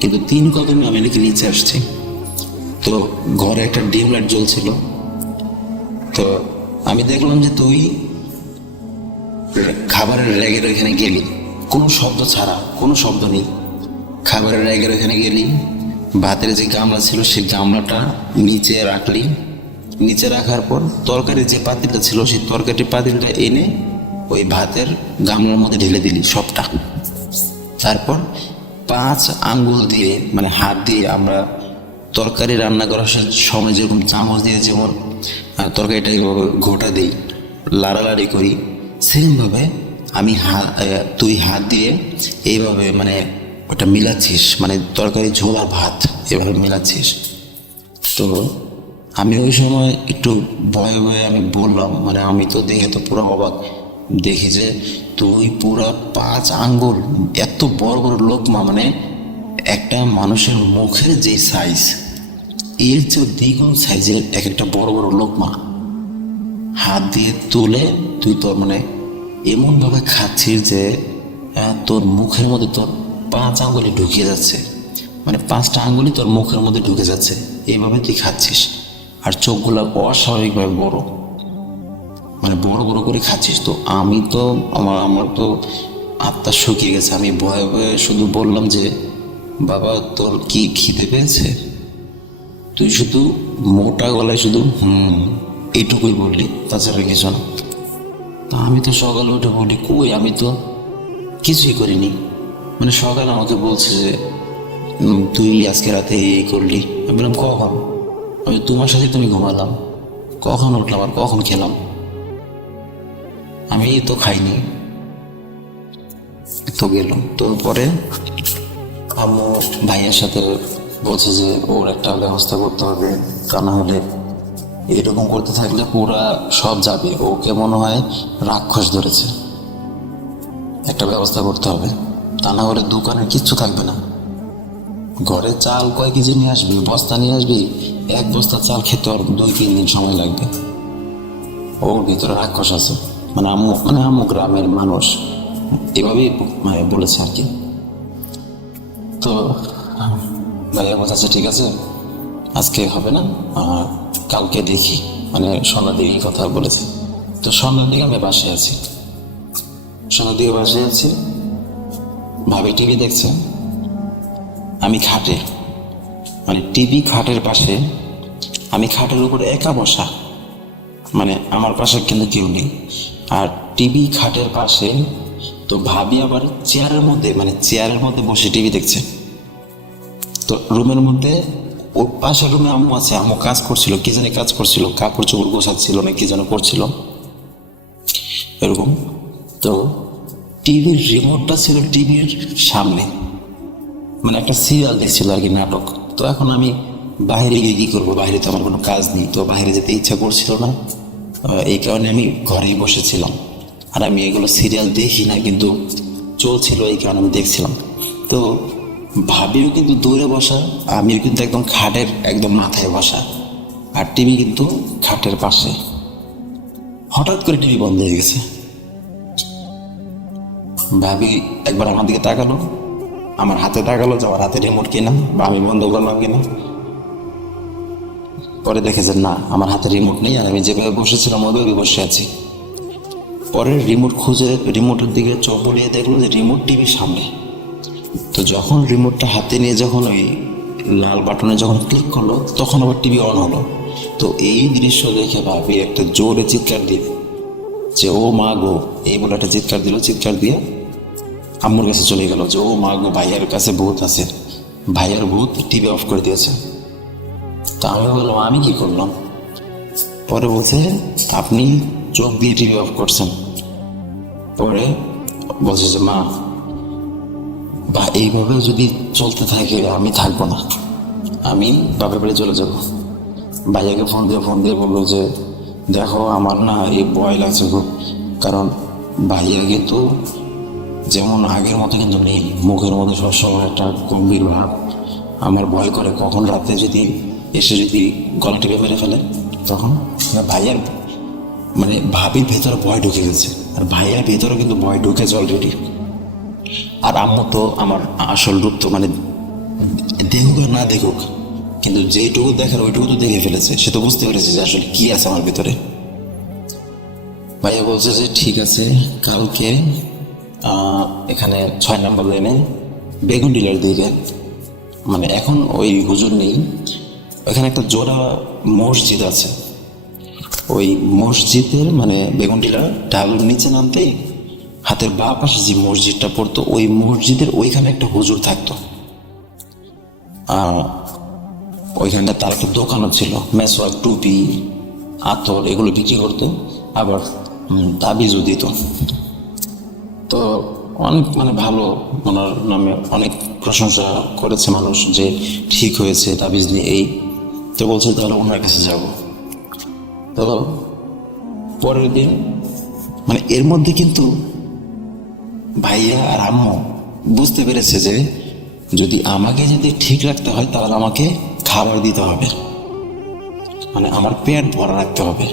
কিন্তু 3 কদমে আমি নাকি নিচে আসছি। তো ঘরে একটা ডিম লাইট জ্বলছিল। তো আমি দেখলাম যে তুই খাবারের র্যাগের ওইখানে গেলি, কোনো শব্দ ছাড়া, কোনো শব্দ নেই, খাবারের র্যাগের ওইখানে গেলি, ভাতের যে গামলা ছিল সেই গামলাটা নিচে রাখলি, নিচে রাখার পর তরকারির যে পাতিলটা ছিল সেই তরকারির পাতিলটা এনে ওই ভাতের গামলার মধ্যে ঢেলে দিলি সবটা। তারপর 5 আঙ্গুল দিয়ে, মানে হাত দিয়ে আমরা তরকারি রান্না করার সময় যেরকম চামচ দিয়ে যেমন তরকারিটা এইভাবে ঘোটা দিই, লাড়ালাড়ি করি, সেরকমভাবে তুই হাত দিয়ে এইভাবে মানে ওটা মিলাচ্ছিস, মানে তরকারি ঝোল আর ভাত এভাবে মিলাচ্ছিস। তো আমি ওই সময় একটু ভয়ে আমি বললাম, মানে আমি তো দেখে তো পুরো অবাক, দেখি যে তুই পুরো 5 আঙ্গুল এত বড় বড় লোকমা, মানে একটা মানুষের মুখের যে সাইজ এর যে দ্বিগুণ সাইজের এক একটা বড় বড় লোকমা হাত দিয়ে তুলে তুই তোর মানে এমনভাবে খাচ্ছিস যে তোর মুখের মধ্যে তোর 5 আঙ্গুলি ঢুকিয়ে যাচ্ছে, মানে 5টা আঙ্গুলি তোর মুখের মধ্যে ঢুকে যাচ্ছে, এইভাবে তুই খাচ্ছিস। আর চোখগুলো অস্বাভাবিকভাবে বড়, মানে বড় বড় করে খাচ্ছিস। তো আমি তো আমার তো আত্মা শুকিয়ে গেছে। আমি ভয়ে ভয়ে শুধু বললাম যে বাবা তোর কি খিদে পেয়েছে? তুই শুধু মোটা গলায় শুধু এইটুকুই বললি, তাছাড়া কিছু না। তা আমি তো সকালে উঠে বলি কই, আমি তো কিছুই করিনি। মানে সকালে আমাকে বলছে যে তুই আজকে রাতে এই করলি। আমি বললাম কখন? আমি তোমার সাথে তুমি ঘুমালাম, কখন উঠলাম আর কখন খেলাম? আমি তো খাইনি। তো গেলাম, তো পরে আম্মু ভাইয়ের সাথে বলছে যে ওর একটা ব্যবস্থা করতে হবে, তা না হলে এরকম করতে থাকলে পুরা সব যাবে, ওকে মনে হয় রাক্ষস ধরেছে, একটা ব্যবস্থা করতে হবে, তা না হলে দোকানে কিচ্ছু থাকবে না। ঘরে চাল কয় কেজি নিয়ে আসবি, বস্তা নিয়ে আসবি, 1 বস্তা চাল খেতে আর 2-3 দিন সময় লাগবে। ওর ভিতরে রাক্ষস আছে, মানে আম্মু গ্রামের মানুষ এভাবেই মানে বলেছে আর কি। তো ভাইয়া বলছে ঠিক আছে আজকে হবে না, কালকে দেখি, মানে সন্ধ্যার দিকে কথা বলেছে। তো সন্ধ্যার দিকে আমি বাসায় আছি, ভাবি টিভি দেখছে, আমি খাটে, মানে টিভি খাটের পাশে, আমি খাটের উপরে একা বসা, মানে আমার পাশে কিন্তু কেউ নেই, আর টিভি খাটের পাশে। তো ভাবি আবার চেয়ারের মধ্যে বসে টিভি দেখছে। তো রুমের মধ্যে ওর পাশের রুমে আম্মু আছে, আম্মু কাজ করছিল, কি জানি কাজ করছিল, কাপড় চোপড় গোছাচ্ছিল না কি যেন করছিল এরকম। তো টিভির রিমোটটা ছিল টিভির সামনে, মানে একটা সিরিয়াল দেখছিল আর কি, নাটক। তো এখন আমি বাইরে গিয়ে কী করবো, বাইরে তো আমার কোনো কাজ নেই, তো বাইরে যেতে ইচ্ছা করছিল না, এই কারণে আমি ঘরেই বসেছিলাম। আর আমি এগুলো সিরিয়াল দেখি না, কিন্তু চলছিল এই কারণে আমি দেখছিলাম। তো ভাবিও কিন্তু দূরে বসা, আমিও কিন্তু একদম খাটের একদম মাথায় বসা, আর টিভি কিন্তু খাটের পাশে। হঠাৎ করে টিভি বন্ধ হয়ে গেছে। ভাবি একবার আমার দিকে তাকালো, আমার হাতে তাকালো যে আমার হাতে রিমোট কিনা বা আমি বন্ধ করলাম কিনা। পরে দেখে যে না, আমার হাতে রিমোট নেই, আর আমি যেভাবে বসেছিলাম ওইভাবে বসে আছি। পরে রিমোট খুঁজে রিমোটের দিকে চোখ বুলিয়ে দেখলো যে রিমোট টিভির সামনে। তো যখন রিমোটটা হাতে নিয়ে যখন ওই লাল বাটনে যখন ক্লিক করলো, তখন আবার টিভি অন হলো। তো এই দৃশ্য দেখে ভাবি একটা জোরে চিৎকার দিল যে ও মা গো, এই বলে একটা চিৎকার দিল। চিৎকার দিয়ে আম্মুর কাছে চলে গেল যে ও মা গো, ভাইয়ার কাছে ভূত আছে, ভাইয়ার ভূত টিভি অফ করে দিয়েছে। তো আমি বললাম আমি কি করলাম? পরে বলছে আপনি চোখ দিয়ে টিভি অফ করছেন। পরে বলছে যে মা বা এইভাবে যদি চলতে থাকে আমি থাকবো না, আমি বাপের বাড়ি চলে যাব। ভাইয়াকে ফোন দিয়ে বললো যে দেখো আমার না এই ভয় লাগছে খুব, কারণ ভাইয়া কিন্তু যেমন আগের মতো কিন্তু নেই, মুখের মধ্যে সবসময় একটা গম্ভীর ভাব। আমার ভয় করে কখন রাতে যদি এসে যদি গলা টিপে মেরে ফেলে, তখন ভাইয়ার মানে ভাবির ভেতরে ভয় ঢুকে গেছে, আর ভাইয়ার ভেতরে কিন্তু ভয় ঢুকেছে অলরেডি। আর আম্মু তো আমার আসল রূপ তো মানে দেখুক আর না দেখুক, কিন্তু যেইটুকু দেখার ওইটুকু তো দেখে ফেলেছে, সে তো বুঝতে পেরেছে যে আসলে কি আছে আমার ভিতরে। ভাইয়া বলছে যে ঠিক আছে, কালকে এখানে 6 নম্বর লাইনে বেগুন ডিলার দিকে, মানে এখন ওই হুজুর নেই, ওখানে একটা জোড়া মসজিদ আছে, ওই মসজিদের মানে বেগুন ডিলার ডালুর নিচে নামতেই হাতের বাঁ পাশে যে মসজিদটা পড়তো, ওই মসজিদের ওইখানে একটা হুজুর থাকতো। ওইখানটা তার একটা দোকানও ছিল, মেসওয়াক, টুপি, আতর এগুলো বিক্রি করতো, আবার তাবিজও দিত। তো অনেক মানে ভালো, ওনার নামে অনেক প্রশংসা করেছে মানুষ যে ঠিক হয়েছে তাবিজ নিয়ে এই। তো বলছে তাহলে ওনার কাছে যাব। তো পরের দিন মানে এর মধ্যে কিন্তু ভাইয়া আর আম্মু বুঝতে পেরেছে যে যদি আমাকে যদি ঠিক রাখতে হয় তাহলে আমাকে খাবার দিতে হবে, মানে আমার পেট ভরা রাখতে হবে।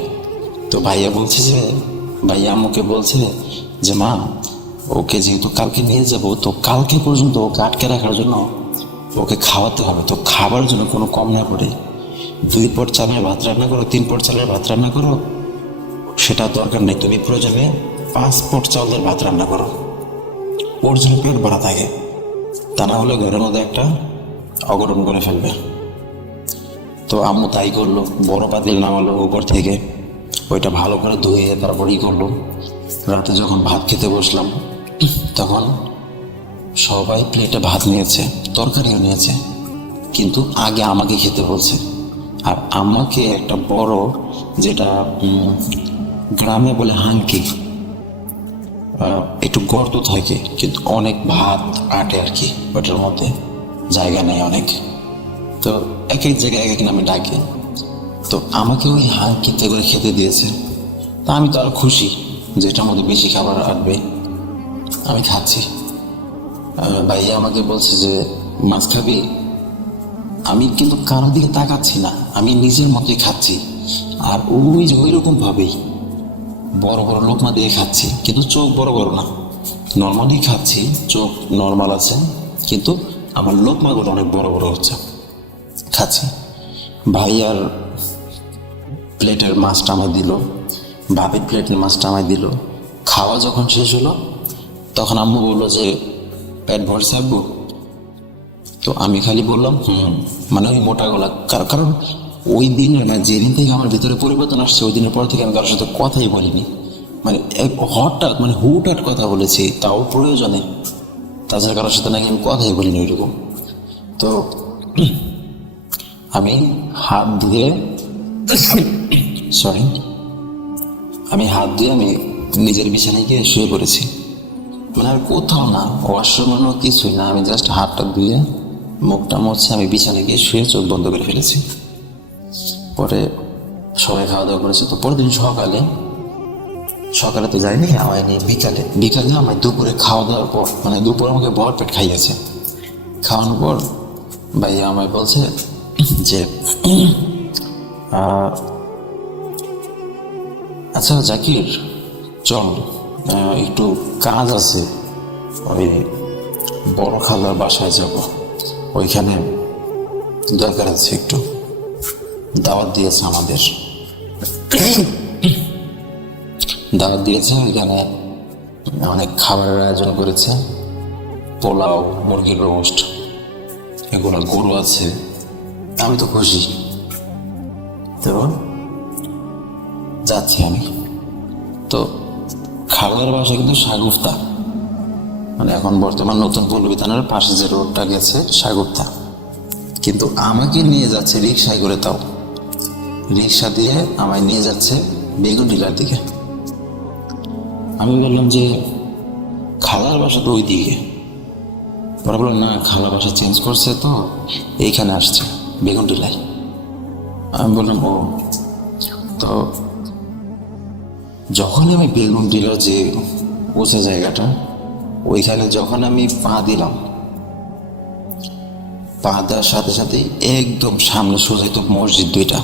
তো ভাইয়া বলছে যে ভাইয়া আম্মুকে বলছে যে মা, ওকে যেহেতু কালকে নিয়ে যাব, তো কালকে পর্যন্ত ওকে আটকে রাখার জন্য ওকে খাওয়াতে হবে। তো খাবার জন্য কোনো কম না করে 2 পট চালের ভাত রান্না করো, 3 পট চালের ভাত রান্না করো, সেটা দরকার নেই, তুমি প্রয়োজনে 5 পট চালের ভাত রান্না করো, ওর জন্য পেট ভরা থাকে, তা না হলে ঘরের মধ্যে একটা অঘটন করে ফেলবে। তো আম্মু তাই করলো, বড় পাতিল নামালো উপর থেকে, ওইটা ভালো করে ধুয়ে তারপরই করলো। রাতে যখন ভাত খেতে বসলাম, তখন সবাই প্লেটে ভাত নিয়েছে, তরকারিও নিয়েছে, কিন্তু আগে আমাকে খেতে বলছে। আর আমাকে একটা বড়, যেটা গ্রামে বলে হাঙ্কি, একটু গর্ত থাকে কিন্তু অনেক ভাত আটে আর কি, ওটার মধ্যে জায়গা নেই অনেক, তো এক এক জায়গায় এক এক নামে ডাকে। তো আমাকে ওই হাঙ্কিতে করে খেতে দিয়েছে। তা আমি তো আরো খুশি যেটার মধ্যে বেশি খাবার আসবে, আমি খাচ্ছি। ভাইয়া আমাকে বলছে যে মাছ খাবি, আমি কিন্তু কারোর দিকে তাকাচ্ছি না, আমি নিজের মতোই খাচ্ছি। আর ওই যে ওই রকম ভাবেই বড় বড় লোকমা দিয়ে খাচ্ছি, কিন্তু চোখ বড় বড় না, নর্মালি খাচ্ছি, চোখ নর্মাল আছে, কিন্তু আমার লোকমাগুলো অনেক বড় বড় হচ্ছে, খাচ্ছি। ভাইয়ার প্লেটের মাছটা আমায় দিল, ভাবির প্লেটের মাছটা আমায় দিল। খাওয়া যখন শেষ হলো তখন আম্মু বললো যে পেট ভরছে আব্বু? তো আমি খালি বললাম মানে ওই মোটা গলা, কারণ ওই দিন না, যেদিন থেকে আমার ভিতরে পরিবর্তন আসছে ওই দিনের পর থেকে আমি কারোর সাথে কথাই বলিনি, মানে হঠাৎ মানে হুটহাট কথা বলেছি, তাও প্রয়োজনে, তাছাড়া কারোর সাথে নাকি আমি কথাই বলিনি ওইরকম। তো আমি হাত ধুয়ে আমি নিজের বিছানায় গিয়ে শুয়ে পড়েছি, মানে আর কোথাও না, ওয়াশরুমও কিছুই না, আমি জাস্ট হাতটা ধুয়ে মুখটা মুছছে, আমি বিছানায় গিয়ে শুয়ে চোখ বন্ধ করে ফেলেছি। পরে সবাই খাওয়া দাওয়া করেছে। তো পরদিন সকালে তো যাইনি, আমায় নিয়ে বিকালে আমায় দুপুরে খাওয়া দাওয়ার পর, মানে দুপুরে আমাকে বড় পেট খাইয়েছে। খাওয়ানোর পর ভাইয়া আমায় বলছে যে আচ্ছা জাকির, চল একটু কাজ আছে, ওই বড় খালার বাসায় যাব, ওইখানে দরকার আছে, একটু দাওয়াত দিয়েছে আমাদের, দাওয়াত দিয়েছে, ওইখানে অনেক খাবারের আয়োজন করেছে, পোলাও, মুরগির রোস্ট, এগুলো, গরু আছে। আমি তো খুশি, তো যাচ্ছি আমি। তো খালার বাসা কিন্তু সাগুফতা, মানে এখন বর্তমান নতুন পল্লবী থানার পাশে যে রোডটা গেছে সাগুফতা, কিন্তু আমাকে নিয়ে যাচ্ছে রিক্সায় করে, তাও রিক্সা দিয়ে আমায় নিয়ে যাচ্ছে বেগুন ডিলার দিকে। আমি বললাম যে খালার বাসা তো ওই দিকে, ওরা বললো না, খালার বাসা চেঞ্জ করছে, তো এইখানে আসছে বেগুন ডিলার। আমি বললাম ও। তো যখন আমি বেগুন ডিলার যে উঁচু জায়গাটা, ওইখানে যখন আমি পা দিলাম, পা দেওয়ার সাথে সাথে একদম সামনে সোজাই তো মসজিদ দুইটা।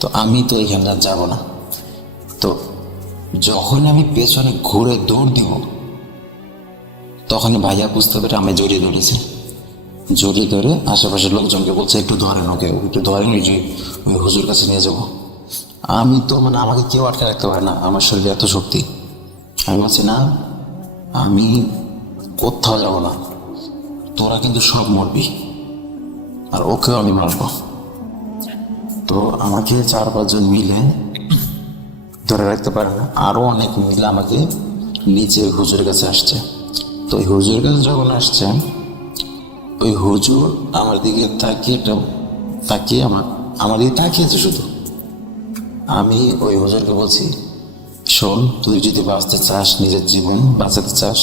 তো আমি তো এখানে আর যাবো না। তো যখন আমি পেছনে ঘুরে দৌড় দিব, তখন ভাইয়া বুঝতে পেরে আমি জড়িয়ে ধরেছে। জড়িয়ে ধরে আশেপাশের লোকজনকে বলছে একটু ধরেন, ওকে একটু ধরেন, ওই হুজুর কাছে নিয়ে যাবো। আমি তো মানে আমাকে কেউ আটকে রাখতে পারে না, আমার শরীরে এত শক্তি। আমি বলছি না, আমি কোথাও যাব না, তোরা কিন্তু সব মরবি, আর ওকেও আমি মারবো। তো আমাকে 4-5 জন মিলে ধরে রাখতে পারে না, আরও অনেক মিলে আমাকে নিচে হুজুরের কাছে আসছে। তো ওই হুজুরের কাছে যখন আসছে, ওই হুজুর আমার দিকে তাকিয়ে আমার দিকে তাকিয়েছে শুধু। আমি ওই হুজুরকে বলছি, শোন, তুই যদি বাঁচতে চাস, নিজের জীবন বাঁচাতে চাস,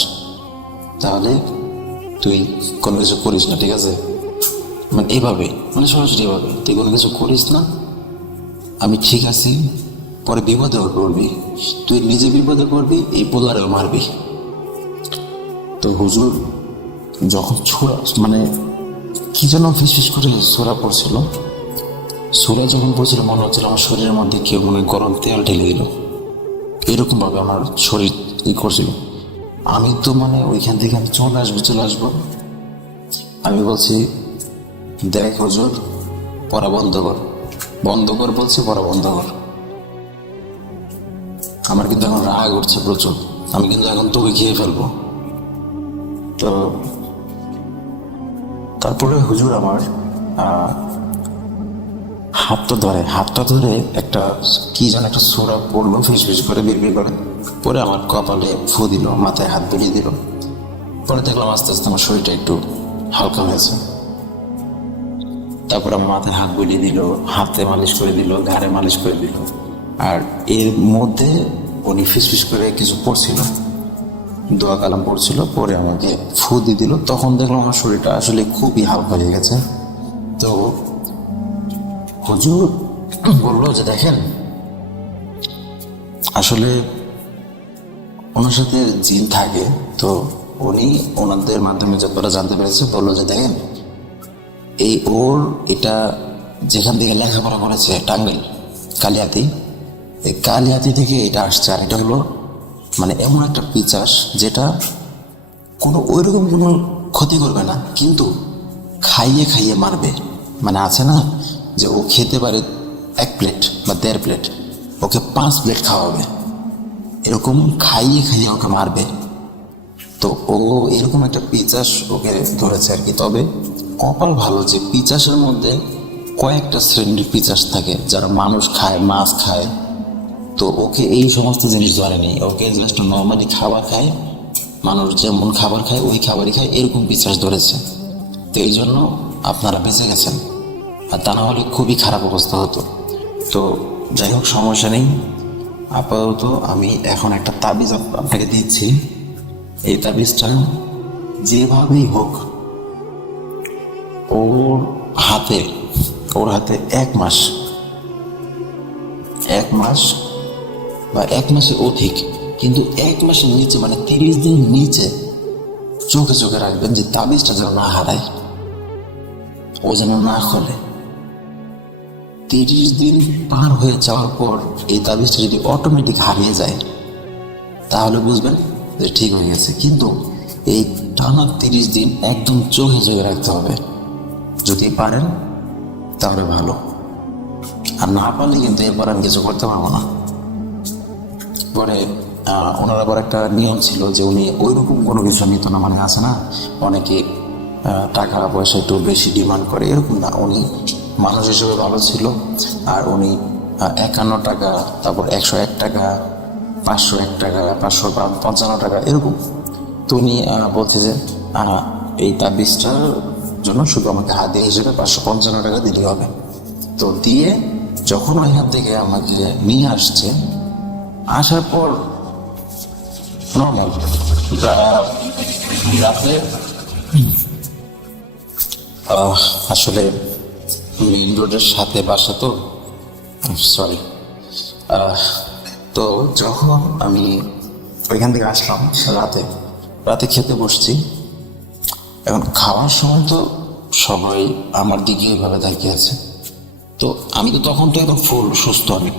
তাহলে তুই কোনো কিছু করিস না, ঠিক আছে? মানে এইভাবে, মানে সরাসরি এভাবে, তুই কোনো কিছু করিস না, আমি ঠিক আছি, পরে বিপদে পড়বি, তুই নিজে বিপদে পড়বি, এই পোলারেও মারবি। তো হুজুর যখন মানে কি যেন ফিস করে সোরা পড়ছিল, সোরা যখন পড়ছিল মনে হচ্ছিল আমার শরীরের মধ্যে কেউ মনে গরম তেল ঢেলে দিল, এরকম ভাবে আমার শরীর করছিল। আমি তো মানে ওইখান থেকে আমি চলে আসবো। আমি বলছি, দেখ হুজুর, পড়া বন্ধ কর বলছি, পড়া বন্ধ কর। আমার কিন্তু এখন রাগ উঠছে প্রচুর, আমি কিন্তু এখন তোকে খেয়ে ফেলবো। তো তারপরে হুজুর আমার হাতটা ধরে একটা কি যেন একটা সোরা পড়লো, ফিস করে বিড়বিড় করে, পরে আমার কপালে ফু দিল, মাথায় হাত বুলিয়ে দিল। পরে দেখলাম আস্তে আস্তে আমার শরীরটা একটু হালকা হয়েছে। তারপর আমার মাথায় হাত বুলিয়ে দিল, হাতে মালিশ করে দিল, ঘাড়ে মালিশ করে দিল। আর এর মধ্যে উনি ফিস করে কিছু পড়ছিল, দোয়া কালাম পড়ছিল, পরে আমাকে ফু দিয়ে দিল। তখন দেখলাম আমার শরীরটা আসলে খুবই হালকা হয়ে গেছে। তো হুজুর বললো যে, দেখেন, আসলে ওনার সাথে জিন থাকে। তো উনি ওনাদের মাধ্যমে যতটা জানতে পেরেছে, বললো যে, দেখেন, এটা যেখান থেকে লেখাপড়া করেছে টাঙ্গাইল কালিয়াতি, এই কালিয়াতি থেকে এটা আসছে। আর এটা হলো মানে এমন একটা পিচাস যেটা ওইরকম কোনো ক্ষতি করবে না, কিন্তু খাইয়ে মারবে। মানে আছে না যে ও খেতে পারে 1 প্লেট বা 1.5 প্লেট, ওকে 5 প্লেট খাওয়াবে, এরকম খাইয়ে ওকে মারবে। তো ও এরকম একটা পিচাস ওকে ধরেছে আর কি। তবে কপাল ভালো যে পিচাসের মধ্যে কয়েকটা শ্রেণীর পিচাস থাকে, যারা মানুষ খায়, মাছ খায়। তো ওকে এই সমস্ত জিনিস ধরেনি, ওকে জাস্ট নর্মালি খাবার খায়, মানুষ যেমন খাবার খায় ওই খাবারই খায়, এরকম পিচাস ধরেছে। তো এই জন্য আপনারা বেঁচে গেছেন, আর তা না হলে খুবই খারাপ অবস্থা হতো। তো যাই হোক, সমস্যা নেই। আপাতত আমি এখন একটা তাবিজ আপনাকে দিচ্ছি। এই তাবিজটা যেভাবেই হোক ওর হাতে 1 মাস বা 1 মাসের অধিক, কিন্তু 1 মাসের নিচে মানে 30 দিন নিচে চোখে রাখবেন যে তাবিজটা যেন না হারায়, ও যেন না খোলে। 30 দিন পার হয়ে যাওয়ার পর এই তাবিজটা যদি অটোমেটিক হারিয়ে যায়, তাহলে বুঝবেন যে ঠিক হয়ে গেছে। কিন্তু এই টানা 30 দিন একদম চোখে রাখতে হবে। যদি পারেন তাহলে ভালো, আর না পারলে কিন্তু এরপর আমি কিছু করতে পারবো না। পরে ওনার আবার একটা নিয়ম ছিল যে উনি ওইরকম কোনো কিছু নিত না। মানে আছে না, অনেকে টাকা পয়সা একটু বেশি ডিমান্ড করে, এরকম না। উনি মানুষ হিসেবে ভালো ছিল। আর উনি 51 টাকা, তারপর 101 টাকা, 501 টাকা, 555 টাকা, এরকম। তো উনি বলছে যে এই তাবিজটার জন্য শুধু আমাকে হাতে হিসেবে 555 টাকা দিতে হবে। তো দিয়ে যখন ওই হাত থেকে আমাকে নিয়ে আসছে, আসার পর নর্মাল রাতে আসলে মেইন রোডের সাথে বাসা, তো সরি। তো যখন আমি ওইখান থেকে আসলাম রাতে, রাতে খেতে বসছি। এখন খাওয়ার সময় তো সবাই আমার দিকে এভাবে তাকিয়ে আছে। তো আমি তো তখন তো একদম ফুল সুস্থ। আমি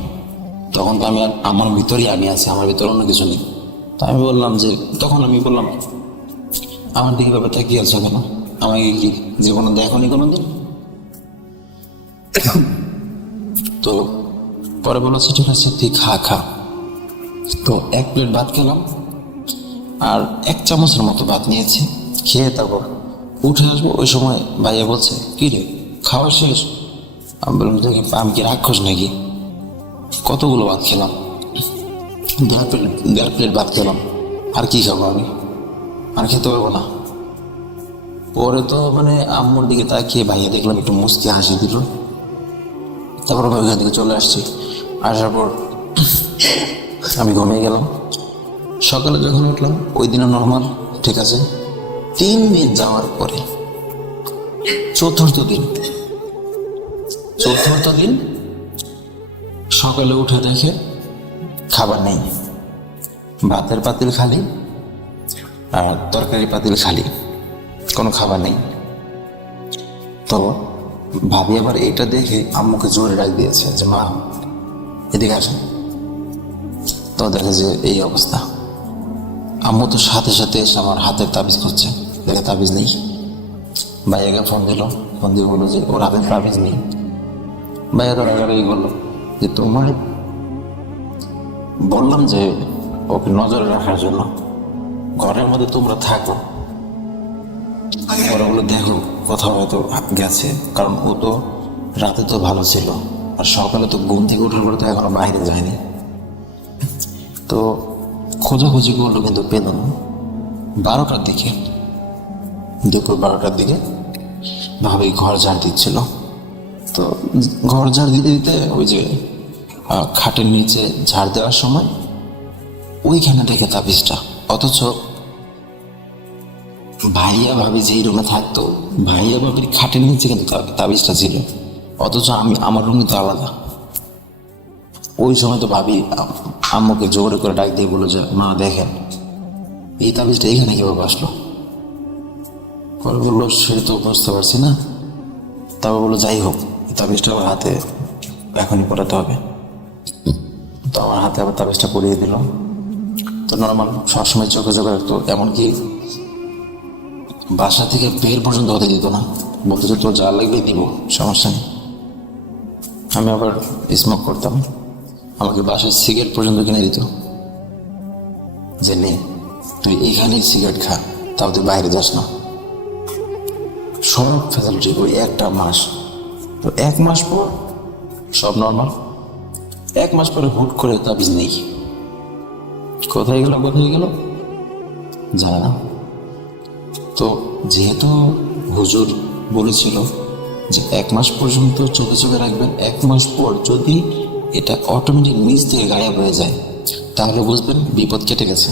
তখন তো আমি আমার ভিতরেই আমি আছি, আমার ভিতরে অন্য কিছু নেই। তো আমি বললাম যে, তখন আমি বললাম, আমার দিকে এভাবে তাকিয়ে আছো কেন? আমাকে কি জীবনে দেখোনি কোনোদিন? তো পরে বলেছে ঠিক আছে তুই খা খা। তো 1 প্লেট ভাত খেলাম আর 1 চামচের মতো ভাত নিয়েছি। খেয়ে তারপর উঠে আসবো, ওই সময় ভাইয়া বলছে কি রে খাওয়া শেষ? আমি বললাম দেখি আমি কি রাক্ষস নাকি, কতগুলো ভাত খেলাম, 1.5 প্লেট ভাত খেলাম, আর কি খাবো আমি, আর খেতে পারবো না। পরে তো মানে আম্মুর দিকে তাকিয়ে ভাইয়া দেখলাম একটু মুচকি হাসি দিল। তারপর আমি ওইখান থেকে চলে আসছি। আসার পর আমি ঘুমিয়ে গেলাম। সকালে যখন উঠলাম ওই দিনও নর্মাল, ঠিক আছে। 3 দিন যাওয়ার পরে চতুর্থ দিন সকালে উঠে দেখে খাবার নেই, ভাতের পাতিল খালি আর তরকারি পাতিল খালি, কোনো খাবার নেই। তো ভাবি আবার এটা দেখে আম্মুকে জোরে ডাক দিয়েছে যে মা এদিকে আসেন। তো দেখে যে এই অবস্থা। আম্মু তো সাথে সাথে এসে আমার হাতের তাবিজ করছে, দেখে তাবিজ নেই। ভাইয়াকে ফোন দিয়ে বললো যে ওর হাতের তাবিজ নেই। ভাইয়া তো রাগারাগি করলো যে তোমার বললাম যে ওকে নজরে রাখার জন্য, ঘরের মধ্যে তোমরা থাকো। ওরা বলে দেখো কোথাও হয়তো গেছে, কারণ ও তো রাতে তো ভালো ছিল আর সকালে তো ঘুম থেকে ওঠার পরে তো এখনো বাইরে যায়নি। তো খোঁজাখুঁজি করলো কিন্তু পেল না। 12টার দিকে, দুপুর 12টার দিকে ভাবি ঘর ঝাড় দিচ্ছিল। তো ঘর ঝাড় দিতে দিতে ওই যে খাটের নিচে ঝাড় দেওয়ার সময় ওইখানে দেখে তাবিজটা। অথচ ভাইয়া ভাবি যেই রুমে থাকতো, ভাইয়া ভাবির খাটের নিচে কিন্তু তাবিজটা ছিল। অথচ আমার রুমে তো আলাদা। ওই সময় তো ভাবি আম্মুকে জোরে করে ডাক দিয়ে বললো যে মা দেখেন এই তাবিজটা এখানে কিভাবে আসলো। পরে বললো সেটা তো বুঝতে পারছি না। তারপর বললো যাই হোক এই তাবিজটা আমার হাতে এখনই পড়াতে হবে। তো আমার হাতে আবার তাবিজটা পরিয়ে দিল। তো নর্মাল সবসময় চোখে চোখে রাখতো, এমনকি বাসা থেকে বের পর্যন্ত হতে দিত না, বলতো যে তোর যা লাগবে দিব, সমস্যা নেই। আমি আবার স্মোক করতাম, আমাকে বাসায় সিগারেট পর্যন্ত কিনে দিত যে নে তুই এখানেই সিগারেট খা, তাও তুই বাইরে যাস না। সব ফ্যাসিলিটি ওই 1টা মাস। তো 1 মাস পর সব নর্মাল। 1 মাস পরে হুট করে তাবিজ নেই। কোথায় গেল জানে না। তো যেহেতু হুজুর বলেছিল যে 1 মাস পর্যন্ত চোখে চোখে রাখবেন, 1 মাস পর যদি এটা অটোমেটিক নিচ থেকে গায়েব হয়ে যায় তাহলে বুঝবেন বিপদ কেটে গেছে।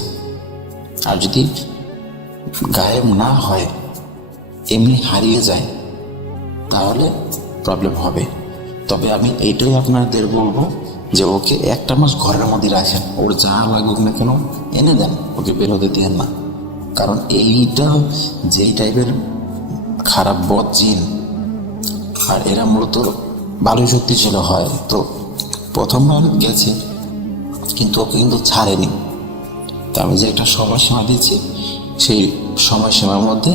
আর যদি গায়েব না হয়, এমনি হারিয়ে যায়, তাহলে প্রবলেম হবে। তবে আমি এইটাই আপনাদের বলবো যে ওকে 1টা মাস ঘরের মধ্যে রাখেন, ওর যা লাগুক না কেন এনে দেন, ওকে বের হতে দেন না। কারণ এইটা যেই টাইপের খারাপ বদ জিন, আর এরা মূলত ভালোই শক্তিশালী হয়। তো প্রথমবার গেছে কিন্তু ওকে কিন্তু ছাড়েনি। তা আমি যে একটা সময়সীমা দিচ্ছি সেই সময়সীমার মধ্যে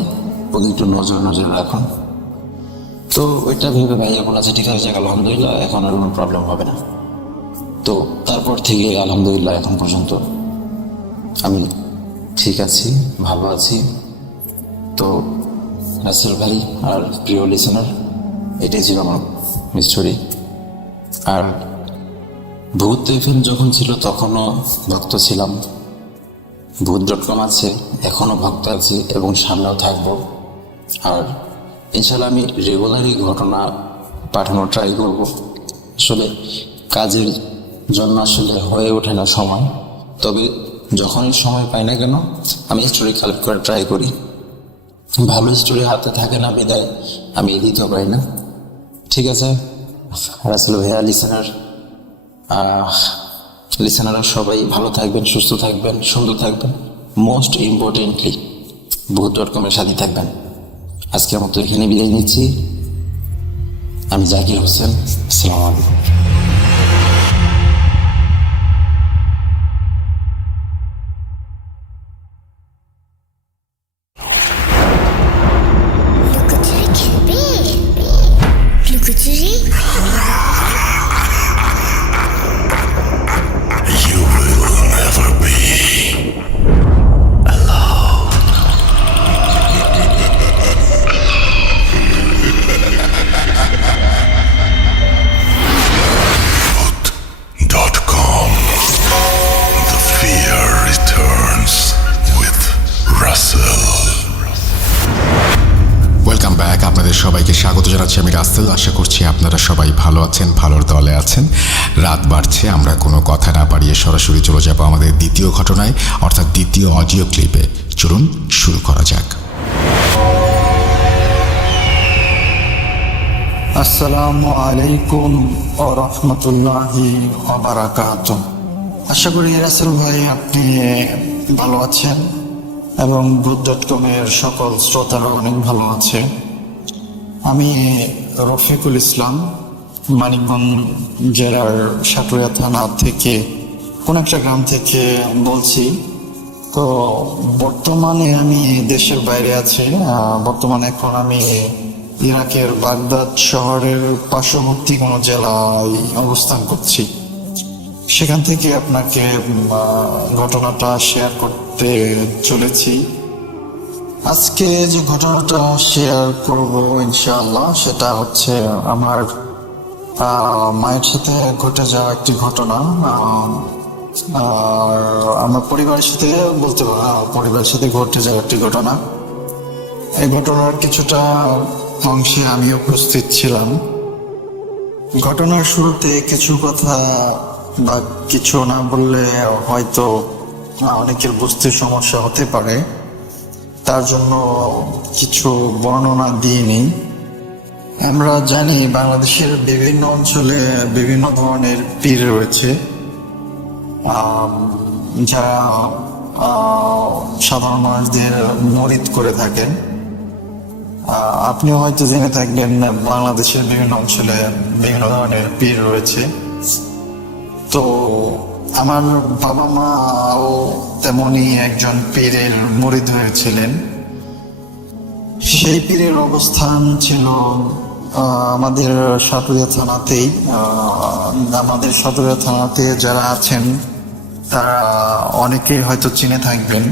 ওকে একটু নজর রাখুন। তো ওইটা ভেবে ভাইয়া বলেছে ঠিক আছে আলহামদুলিল্লাহ এখন আর কোনো প্রবলেম হবে না। তো তারপর থেকে আলহামদুলিল্লাহ এখন পর্যন্ত আমি ঠিক আছি, ভালো আছি। তো রাসেল ভাই আর প্রিয় লিসেনার, এটাই ছিল আমার মিস্টরি। আর ভূত এফএম যখন ছিল তখনও ভক্ত ছিলাম, ভূত.com আছে, এখনও ভক্ত আছি এবং সামনেও থাকবো। আর ইনশাল্লাহ আমি রেগুলারই ঘটনা পাঠানোর ট্রাই করব। আসলে কাজের জন্য আসলে হয়ে ওঠে না সময়, তবে যখনই সময় পাই না কেন আমি স্টোরি কালেক্ট করে ট্রাই করি। ভালো স্টোরি হাতে থাকে না বিদায় আমি দিতে পারি না। ঠিক আছে রাসেল ভাইয়া, লিসেনাররা সবাই ভালো থাকবেন, সুস্থ থাকবেন, সুন্দর থাকবেন। মোস্ট ইম্পর্টেন্টলি ভূত.com-এর সাথে থাকবেন। আজকের মতো এখানে বিদায় নিচ্ছি। আমি জাকির হোসেন। আসসালামু আলাইকুম। লুকোচুরি You will never be alone.com. The fear returns with Russell. Welcome back. আপনাদের সবাইকে স্বাগত জানাচ্ছি আমি রাসেল। আশা করছি আপনারা সবাই ভালো আছেন, ভালোর দলে আছেন। রাত বাড়ছে, আমরা কোনো কথা না বাড়িয়ে সরাসরি চলে যাব আমাদের দ্বিতীয় ঘটনায়, অর্থাৎ দ্বিতীয় অডিও ক্লিপে। চলুন শুরু করা যাক। আসসালামু আলাইকুম ও রহমতুল্লাহি ওয়া বারাকাতুহু। আশা করি রাসেল ভাই আপনি ভালো আছেন এবং ভূত.com-এর সকল শ্রোতারা অনেক ভালো আছে। আমি রফিকুল ইসলাম, মানিকগঞ্জ জেলার সাটুরিয়া থানা থেকে কোন একটা গ্রাম থেকে বলছি। তো বর্তমানে আমি দেশের বাইরে আছি। বর্তমানে এখন আমি ইরাকের বাগদাদ শহরের পার্শ্ববর্তী কোনো জেলায় অবস্থান করছি। সেখান থেকে আপনাকে ঘটনাটা শেয়ার করতে চলেছি। আজকে যে ঘটনাটা শেয়ার করব ইনশাআল্লাহ সেটা হচ্ছে আমার মায়ের সাথে ঘটে যাওয়া একটি ঘটনা। আর আমার পরিবারের সাথে পরিবারের সাথে ঘটে যাওয়া একটি ঘটনা। এই ঘটনার কিছুটা অংশে আমি উপস্থিত ছিলাম। ঘটনার শুরুতে কিছু কথা বা কিছু না বললে হয়তো অনেকের বুঝতে সমস্যা হতে পারে, তার জন্য কিছু বর্ণনা দিয়ে নিই। আমরা জানি বাংলাদেশের বিভিন্ন অঞ্চলে বিভিন্ন ধরনের পীর রয়েছে, যারা সাধারণ মানুষদের মুরিদ করে থাকেন। আপনিও হয়তো জেনে থাকবেন বাংলাদেশের বিভিন্ন অঞ্চলে বিভিন্ন ধরনের পীর রয়েছে। তো আমার বাবা মাও তেমনই একজন পীরের মুরিদ হয়েছিলেন। সেই পীরের অবস্থান ছিল আমাদের সাটুরিয়া থানাতেই। আমাদের সাটুরিয়া থানাতে যারা আছেন তারা অনেকেই হয়তো চিনে থাকবেন।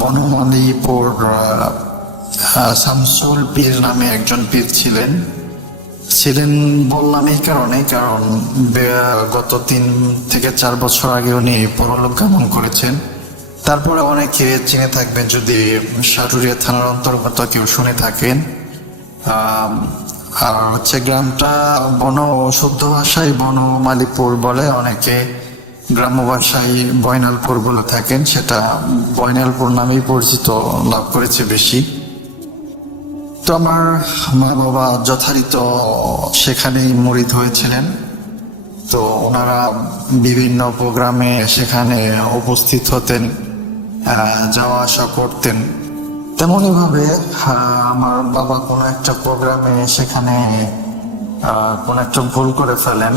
বনমালীপুর শামসুল পীর নামে একজন পীর ছিলেন বললাম এই কারণে, কারণ গত 3 থেকে 4 বছর আগে উনি পরলোক গমন করেছেন। তারপরে অনেকে চিনে থাকবেন যদি সাটুরিয়া থানার অন্তর্গত কেউ শুনে থাকেন। আর হচ্ছে গ্রামটা শুদ্ধ ভাষায় বনমালীপুর বলে, অনেকে গ্রাম্য ভাষায় বয়নালপুর বলে থাকেন। সেটা বয়নালপুর নামেই পরিচিত লাভ করেছে বেশি। তো আমার মা বাবা যথারীত সেখানেই মুরিদ হয়েছিলেন। তো ওনারা বিভিন্ন প্রোগ্রামে সেখানে উপস্থিত হতেন, যাওয়া আসা করতেন। তেমনইভাবে আমার বাবা কোনো একটা প্রোগ্রামে সেখানে কোনো একটা ভুল করে ফেলেন।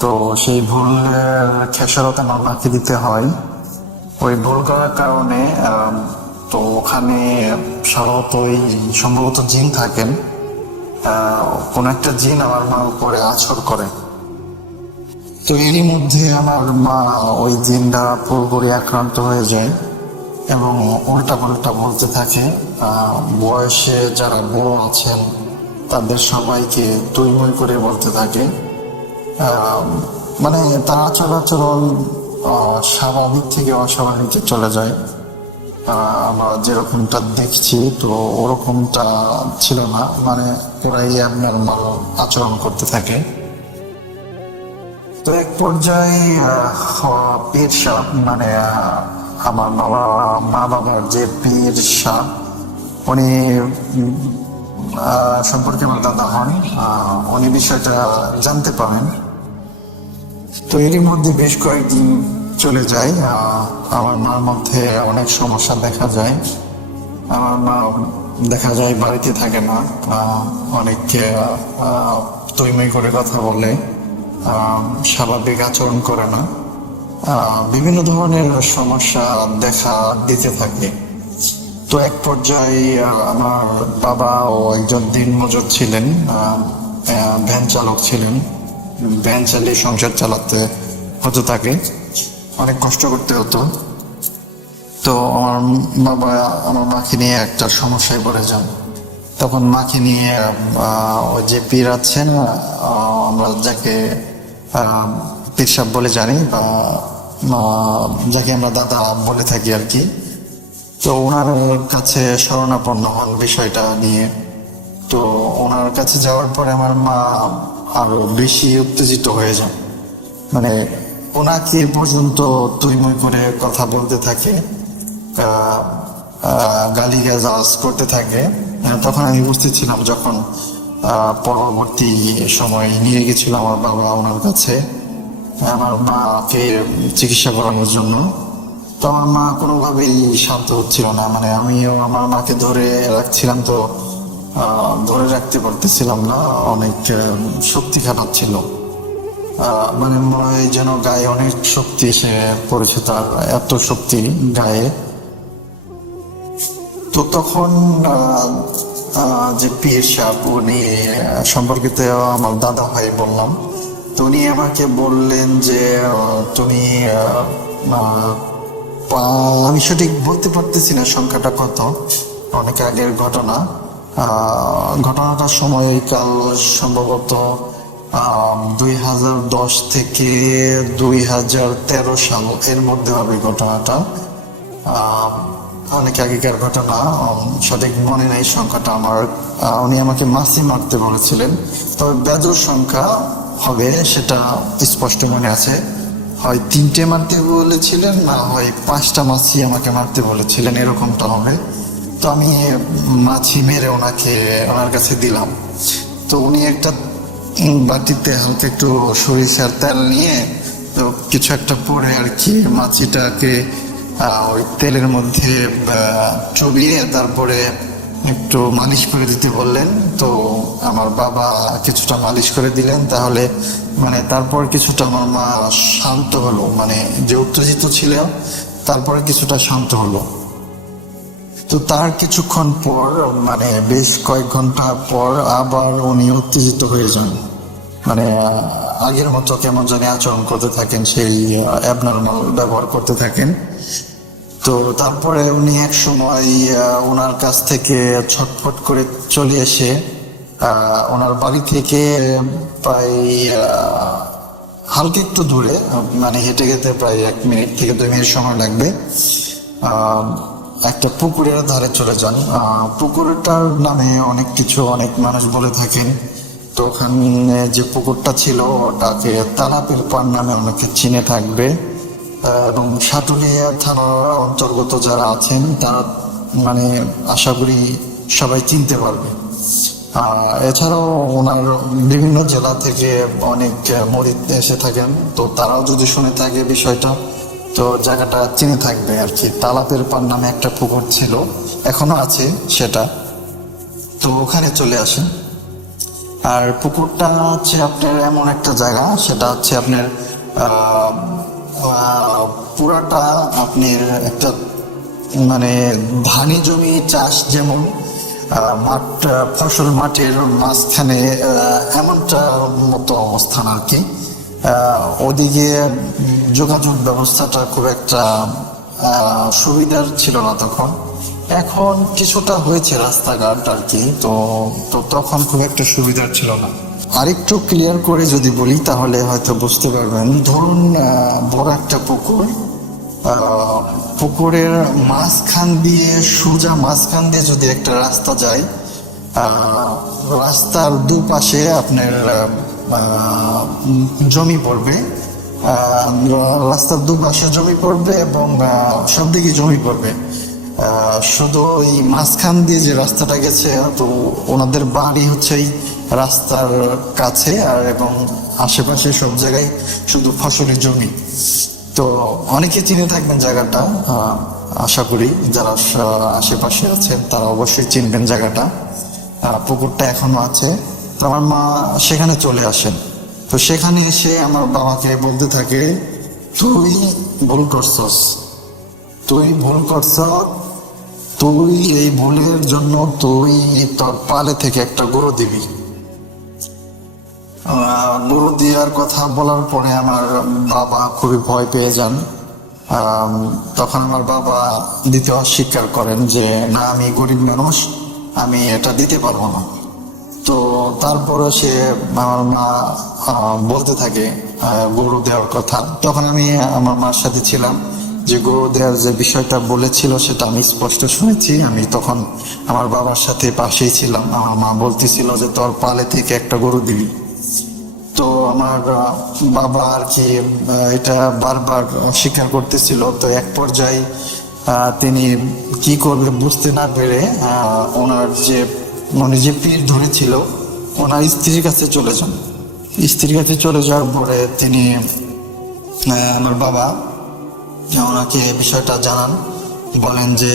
তো সেই ভুলের খেসারত আমাকে দিতে হয়। ওই ভুল করার কারণে তো ওখানে সম্ভবত জিন থাকেন। কোন একটা জিন আমার মার উপরে আছর করে। তো এরই মধ্যে আমার মা ওই জিনটা পুরোপুরি আক্রান্ত হয়ে যায় এবং উল্টা পাল্টা বলতে থাকে। বয়সে যারা বড় আছেন তাদের সবাইকে তুই মুই করে বলতে থাকে। মানে তার আচরণ স্বাভাবিক থেকে অস্বাভাবিকে চলে যায়। আমরা যেরকমটা দেখছি তো ওরকমটা ছিল না, মানে ওরাই আপনার আচরণ করতে থাকে। তো এক পর্যায়ে পীর সাহেব, মানে আমার মা বাবার যে পীর সাহেব, উনি সম্পর্কে আমার দাদা হন, উনি বিষয়টা জানতে পারেন। তো এরই মধ্যে বেশ কয়েকদিন চলে যায়। আমার মার মধ্যে অনেক সমস্যা দেখা যায়। আমার মা দেখা যায় বাড়িতে থাকে না, অনেক তৈময় করে কথা বলে, স্বাভাবিক আচরণ করে না, বিভিন্ন ধরনের সমস্যা দেখা দিতে থাকে। তো এক পর্যায়ে আমার বাবা ও একজন দিনমজুর ছিলেন, ভ্যান চালক ছিলেন, ভ্যান চালিয়ে সংসার চালাতে হতো তাকে, অনেক কষ্ট করতে হতো। তো আমার বাবা আমার মাকে নিয়ে একটা সমস্যায় পড়ে যান। তখন মাকে নিয়ে ওই যে পীর আছেন, আমরা যাকে পীর সাহেব বলে জানি, বা যাকে আমরা দাদা বলে থাকি আর কি, তো ওনার কাছে শরণাপন্ন হন বিষয়টা নিয়ে। তো ওনার কাছে যাওয়ার পরে আমার মা আরো বেশি উত্তেজিত হয়ে যান, মানে ওনাকে পর্যন্ত তুইমুই করে কথা বলতে থাকে, গালিগালাজ করতে থাকে। তখন আমি উপস্থিত ছিলাম যখন পরবর্তী সময় নিয়ে গেছিল আমার বাবা ওনার কাছে আমার মাকে চিকিৎসা করানোর জন্য। তো আমার মা কোনোভাবেই শান্ত হচ্ছিল না, মানে আমিও আমার মাকে ধরে রাখছিলাম, তো ধরে রাখতে পারতেছিলাম না, অনেক শক্তি খাটাচ্ছিল, মানে মনে হয় যেন গায়ে অনেক শক্তি এসে পড়েছে, তার এত শক্তি গায়ে। তো তখন যে পীর সাহেব উনি সম্পর্কিত আমার দাদা ভাই বললাম, তো উনি আমাকে বললেন যে তুমি আমি সঠিক বলতে পারতেছি না সংখ্যাটা কত, অনেক আগের ঘটনা। ঘটনাটার সময়কাল সম্ভবত 2010 থেকে 2013 সাল এর মধ্যে হবে ঘটনাটা, অনেক আগেকার ঘটনা, সঠিক মনে নেই সংখ্যাটা আমার। উনি আমাকে মাছি মারতে বলেছিলেন, তবে বেজোর সংখ্যা হবে সেটা স্পষ্ট মনে আছে, হয় 3টে মারতে বলেছিলেন, না হয় 5টা মাছি আমাকে মারতে বলেছিলেন, এরকমটা হবে। তো আমি মাছি মেরে ওনার কাছে দিলাম। তো উনি একটা বাটিতে হালকা একটু সরিষার তেল নিয়ে তো কিছু একটা পরে আর কি মাছিটাকে ওই তেলের মধ্যে চবিয়ে তারপরে একটু মালিশ করে দিতে বললেন। তো আমার বাবা কিছুটা মালিশ করে দিলেন, তাহলে মানে তারপর কিছুটা আমার মা শান্ত হলো, মানে যে উত্তেজিত ছিল তারপরে কিছুটা শান্ত হলো। তো তার কিছুক্ষণ পর, মানে বেশ কয়েক ঘন্টা পর আবার উনি উত্তেজিত হয়ে যান, মানে আগের মতো কেমন জানি আচরণ করতে থাকেন, সেই অ্যাবনর্মাল ব্যবহার করতে থাকেন। তো তারপরে উনি এক সময় ওনার কাছ থেকে ছটফট করে চলে এসে ওনার বাড়ি থেকে প্রায় হালকা একটু দূরে, মানে হেঁটে যেতে প্রায় 1 মিনিট থেকে 2 মিনিট সময় লাগবে, একটা পুকুরের ধারে চলে যান। পুকুরটার নামে অনেক মানুষ বলে থাকেন। তো ওখানে যে পুকুরটা ছিল ওটাকে তারাপীর পাড় নামে অনেকে চিনে থাকবে, এবং সাটুলিয়া থানার অন্তর্গত যারা আছেন তারা মানে আশা করি সবাই চিনতে পারবে। এছাড়াও ওনার বিভিন্ন জেলা থেকে অনেক মুরিদ এসে থাকেন, তো তারাও যদি শুনে থাকে বিষয়টা, তো জায়গাটা চিনে থাকবে আর কি। তালাপের পাড় নামে একটা পুকুর ছিল, এখনো আছে সেটা, তো ওখানে চলে আসেন। আর পুকুরটা হচ্ছে আপনার এমন একটা জায়গা, সেটা হচ্ছে আপনার পুরাটা আপনার একটা মানে ধানি জমি চাষ, যেমন মাঠ ফসল মাঠের মাঝখানে এমনটা মতো অবস্থান আর কি। ওদিকে যোগাযোগ ব্যবস্থাটা খুব একটা সুবিধার ছিল না তখন, এখন কিছুটা হয়েছে রাস্তাঘাট আর কি, তো তখন খুব একটা সুবিধার ছিল না। আরেকটু ক্লিয়ার করে যদি বলি তাহলে হয়তো বুঝতে পারবেন। ধরুন বড় একটা পুকুর, পুকুরের মাঝখান দিয়ে সোজা মাঝখান দিয়ে যদি একটা রাস্তা যায়, রাস্তার দুপাশে আপনার জমি পড়বে, রাস্তার দুপাশে জমি পড়বে এবং সব দিকে জমি পড়বে। শুধু ওই মাঝখান দিয়ে যে রাস্তাটা গেছে, তো ওনাদের বাড়ি হচ্ছে এই রাস্তার কাছে, আর এবং আশেপাশে সব জায়গায় শুধু ফসলের জমি। তো অনেকে চিনে থাকবেন জায়গাটা, আশা করি যারা আশেপাশে আছেন তারা অবশ্যই চিনবেন জায়গাটা। পুকুরটা এখনো আছে। তো আমার মা সেখানে চলে আসেন। তো সেখানে এসে আমার বাবাকে বলতে থাকে, তুই ভুল করছস, তুই ভুল করছ, তুই এই ভুলের জন্য তুই তোর পালে থেকে একটা গরু দিবি। গরু দেওয়ার কথা বলার পরে আমার বাবা খুবই ভয় পেয়ে যান। তখন আমার বাবা দিতে অস্বীকার করেন যে না, আমি গরিব মানুষ, আমি এটা দিতে পারবো না। তো তারপরে সে আমার মা বলতে থাকে গরু দেওয়ার কথা। তখন আমি আমার মার সাথে ছিলাম, যে গরু দেওয়ার যে বিষয়টা বলেছিল সেটা আমি স্পষ্ট শুনেছি। আমি তখন আমার বাবার সাথে পাশেই ছিলাম। আমার মা বলতেছিল যে তোর পালে থেকে একটা গরু দিবি। তো আমার বাবা আর কি এটা বারবার অস্বীকার করতেছিল। তো এক পর্যায়ে তিনি কি করবে বুঝতে না পেরে উনি যে পীর ধরেছিল ওনার স্ত্রীর কাছে চলে যান। স্ত্রীর কাছে চলে যাওয়ার পরে তিনি আমার বাবা ওনাকে বিষয়টা জানান, বলেন যে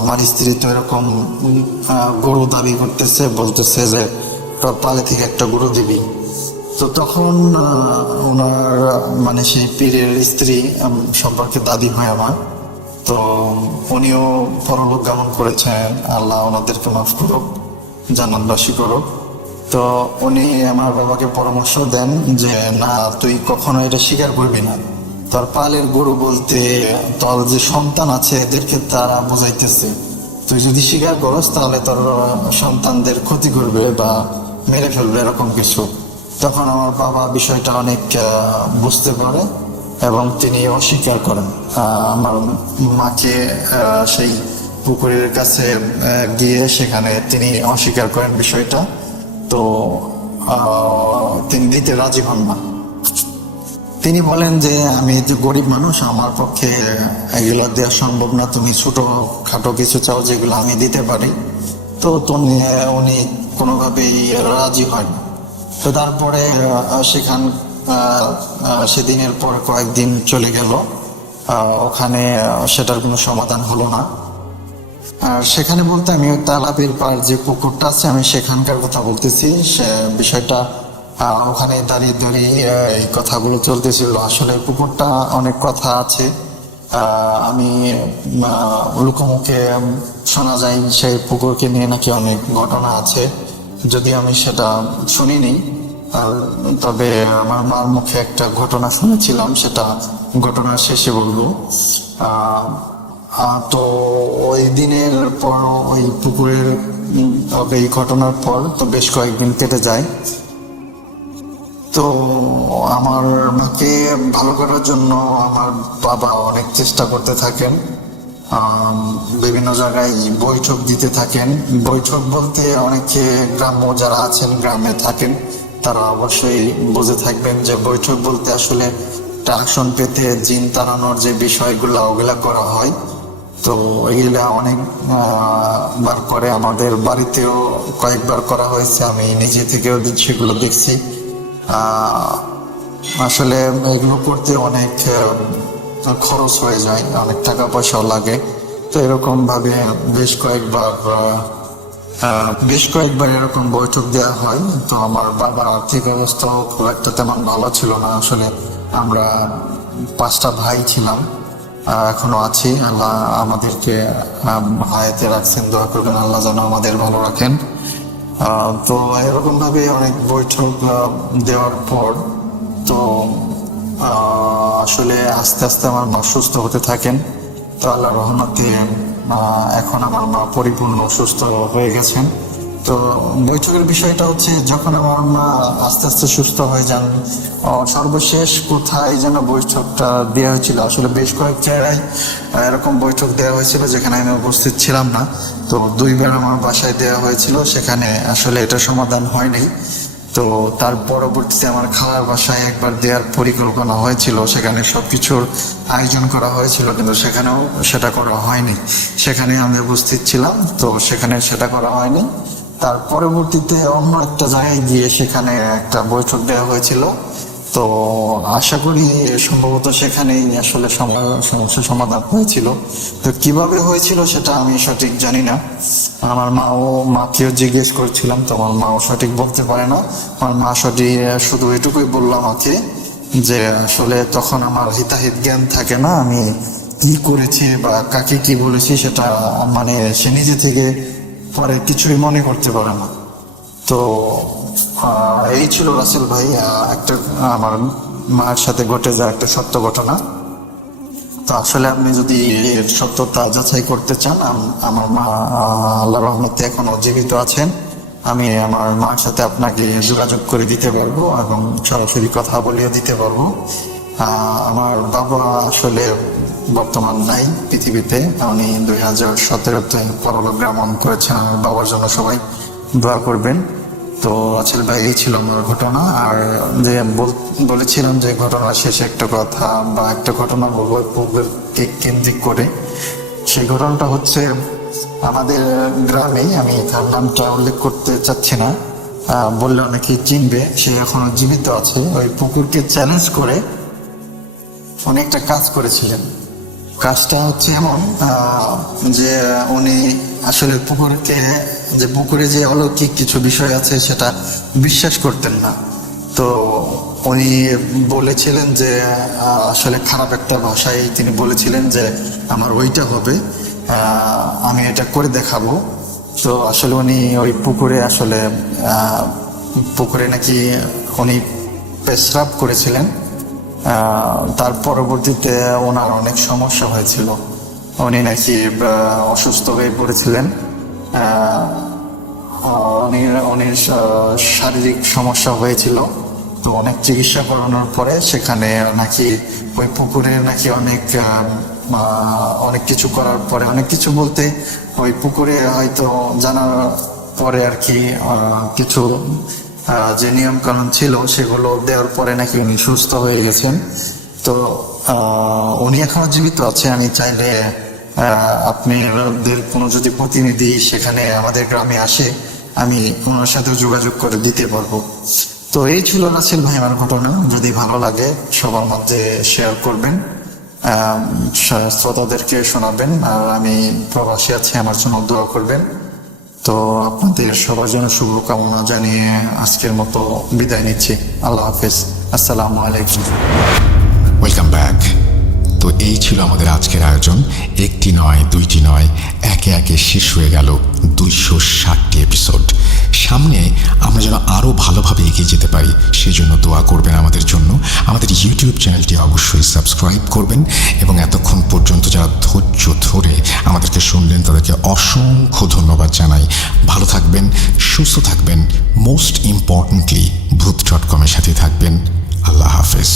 আমার স্ত্রী তো এরকম গরু দাবি করতেছে, বলতেছে যে তোর পালে থেকে একটা গরু দিবি। তো তখন ওনার মানে সেই পীরের স্ত্রী সম্পর্কে দাদি হয় আমার, তো উনিও পরলোক গমন করেছেন, আল্লাহ ওনাদেরকে মাফ করুক, জান্নাতবাসী করুক। তো উনি আমার বাবাকে পরামর্শ দেন যে না, তুই কখনো এটা স্বীকার করবি না। তোর পালের গরু বলতে তোর যে সন্তান আছে এদেরকে তারা বোঝাইতেছে, তুই যদি স্বীকার করস তাহলে তোর সন্তানদের ক্ষতি করবে বা মেরে ফেলবে, এরকম কিছু। তখন আমার বাবা বিষয়টা অনেক বুঝতে পারে এবং তিনি অস্বীকার করেন। আমার মাকে সেই পুকুরের কাছে গিয়ে সেখানে তিনি অস্বীকার করেন বিষয়টা। তো তিনি দিতে রাজি হন না। তিনি বলেন যে আমি যে গরিব মানুষ, আমার পক্ষে এগুলো দেওয়া সম্ভব না, তুমি ছোট খাটো কিছু চাও যেগুলো আমি দিতে পারি। তো উনি কোনোভাবেই রাজি হয় না। তো তারপরে সেদিনের পর কয়েকদিন চলে গেল, ওখানে সেটার কোনো সমাধান হলো না। আর সেখানে বলতে আমি তালাবের পার যে পুকুরটা আছে আমি সেখানকার কথা বলতেছি। সে বিষয়টা ওখানে দাঁড়িয়ে এই কথাগুলো চলতেছিল। আসলে পুকুরটা অনেক কথা আছে, আমি লোকমুখে শোনা যায় সেই পুকুরকে নিয়ে নাকি অনেক ঘটনা আছে, যদি আমি সেটা শুনিনি। তবে আমার মার মুখে একটা ঘটনা শুনেছিলাম, সেটা ঘটনার শেষে বলবো। তো ওই দিনের পর ওই পুকুরের এই ঘটনার পর তো বেশ কয়েকদিন কেটে যায়। তো আমার মাকে ভালো করার জন্য আমার বাবা অনেক চেষ্টা করতে থাকেন, বিভিন্ন জায়গায় বৈঠক দিতে থাকেন। বৈঠক বলতে অনেকে গ্রাম্য যারা আছেন, গ্রামে থাকেন, তারা অবশ্যই বুঝে থাকবেন যে বৈঠক বলতে আসলে আসন পেতে জিন তাড়ানোর যে বিষয়গুলো ওগুলা করা হয়। তো এগুলা অনেক বার করে আমাদের বাড়িতেও কয়েকবার করা হয়েছে, আমি নিজে থেকেও সেগুলো দেখছি। আসলে এগুলো করতে অনেক খরচ হয়ে যায়, অনেক টাকা পয়সাও লাগে। তো এরকম ভাবে বেশ কয়েকবার এরকম বৈঠক দেওয়া হয়। তো আমার বাবার আর্থিক অবস্থাও খুব একটা তেমন ভালো ছিল না। আসলে আমরা 5টা ভাই ছিলাম, এখনো আছি। আল্লাহ আমাদেরকে হায়াতে রাখছেন, দোয়া করবেন আল্লাহ যেন আমাদের ভালো রাখেন। তো এরকম ভাবে অনেক বৈঠক দেওয়ার পর তো আসলে আস্তে আস্তে আমার মা সুস্থ হতে থাকেন। তো আল্লাহ রহমতে এখন আমার মা পরিপূর্ণ সুস্থ হয়ে গেছেন। তো বৈঠকের বিষয়টা হচ্ছে, যখন আমার মা আস্তে আস্তে সুস্থ হয়ে যান, সর্বশেষ কোথায় যেন বৈঠকটা দেওয়া হয়েছিল। আসলে বেশ কয়েক জায়গায় এরকম বৈঠক দেওয়া হয়েছিল যেখানে আমি উপস্থিত ছিলাম না। তো 2বার আমার বাসায় দেওয়া হয়েছিল, সেখানে আসলে এটা সমাধান হয়নি। তো তার পরবর্তীতে আমার খালার বাসায় একবার দেওয়ার পরিকল্পনা হয়েছিল, সেখানে সবকিছুর আয়োজন করা হয়েছিল, কিন্তু সেখানেও সেটা করা হয়নি। সেখানে আমি উপস্থিত ছিলাম, তো সেখানে সেটা করা হয়নি। তার পরবর্তীতে অন্য একটা জায়গায় গিয়ে সেখানে একটা বৈঠক দেওয়া হয়েছিল। তো আশা করি সম্ভবত সেখানেই আসলে সমস্যার সমাধান হয়েছিল। তো কিভাবে হয়েছিল সেটা আমি সঠিক জানি না। আমার মাকেও জিজ্ঞেস করছিলাম, তো আমার মাও সঠিক বলতে পারে না। আমার মা সঠিক শুধু এটুকুই বলল আমাকে যে আসলে তখন আমার হিতাহিত জ্ঞান থাকে না, আমি কি করেছি বা কাকে কি বলেছি সেটা মানে সে নিজে থেকে পরে কিছুই মনে করতে পারে না। তো এই ছিল রাসেল ভাই একটা আমার মার সাথে ঘটে যাওয়া একটা সত্য ঘটনা। তো আসলে আপনি যদি এর সত্যতা যাচাই করতে চান, আমার মা আল্লাহ রহমতে এখনো জীবিত আছেন। আমি আমার মার সাথে আপনাকে যোগাযোগ করে দিতে পারবো এবং সরাসরি কথা বলিয়ে দিতে পারবো। আমার বাবা আসলে বর্তমান নাই পৃথিবীতে। উনি 2017-তে পরলোক গমন করেছেন। আমার বাবার জন্য সবাই দোয়া করবেন। তো রাসেল ভাই এই ছিল আমার ঘটনা। আর যে বলেছিলাম যে ঘটনা শেষে একটা কথা বা একটা ঘটনা বলবো পুকুরকে কেন্দ্রিক করে, সেই ঘটনাটা হচ্ছে আমাদের গ্রামেই, আমি তার নামটা উল্লেখ করতে চাচ্ছি না, বললে অনেকেই চিনবে, সে এখনো জীবিত আছে। ওই পুকুরকে চ্যালেঞ্জ করে উনি একটা কাজ করেছিলেন। কাজটা হচ্ছে এমন যে উনি আসলে পুকুরে যে অলৌকিক কিছু বিষয় আছে সেটা বিশ্বাস করতেন না। তো উনি বলেছিলেন যে আসলে খারাপ একটা ভাষায় তিনি বলেছিলেন যে আমার ওইটা হবে, আমি এটা করে দেখাবো। তো আসলে উনি ওই পুকুরে নাকি উনি পেশরাব করেছিলেন। তার পরবর্তীতে ওনার অনেক সমস্যা হয়েছিল। উনি নাকি অসুস্থ হয়ে পড়েছিলেন। অনেক শারীরিক সমস্যা হয়েছিল। তো অনেক চিকিৎসা করানোর পরে সেখানে নাকি ওই পুকুরে নাকি অনেক কিছু করার পরে, অনেক কিছু বলতে ওই পুকুরে হয়তো জানার পরে আর কি কিছু যে নিয়ম কানুন ছিল সেগুলো দেওয়ার পরে নাকি উনি সুস্থ হয়ে গেছেন। তো উনি এখনো জীবিত আছে। আমি চাইলে আপনাদের কোনো যদি প্রতিনিধি সেখানে আমাদের গ্রামে আসে, আমি ওনার সাথে যোগাযোগ করে দিতে পারবো। তো এই ছিল রাসেল ভাই আমার ঘটনা। যদি ভালো লাগে সবার মধ্যে শেয়ার করবেন, শ্রোতাদেরকে শোনাবেন। আর আমি প্রবাসী আছি, আমার জন্য দোয়া করবেন। তো আপনাদের সবার জন্য শুভকামনা জানিয়ে আজকের মতো বিদায় নিচ্ছি। আল্লাহ হাফেজ, আসসালামু আলাইকুম। Welcome back. তো এই ছিল আমাদের আজকের আয়োজন। একটি নয়, দুইটি নয়, একে একে শেষ হয়ে গেল 260টি এপিসোড। সামনে আমরা যেন আরও ভালোভাবে এগিয়ে যেতে পারি সেজন্য দোয়া করবেন আমাদের জন্য। আমাদের ইউটিউব চ্যানেলটি অবশ্যই সাবস্ক্রাইব করবেন এবং এতক্ষণ পর্যন্ত যারা ধৈর্য ধরে আমাদেরকে শুনলেন তাদেরকে অসংখ্য ধন্যবাদ জানাই। ভালো থাকবেন, সুস্থ থাকবেন, মোস্ট ইম্পর্টেন্টলি ভূত.com-এর সাথে থাকবেন। আল্লাহ হাফেজ।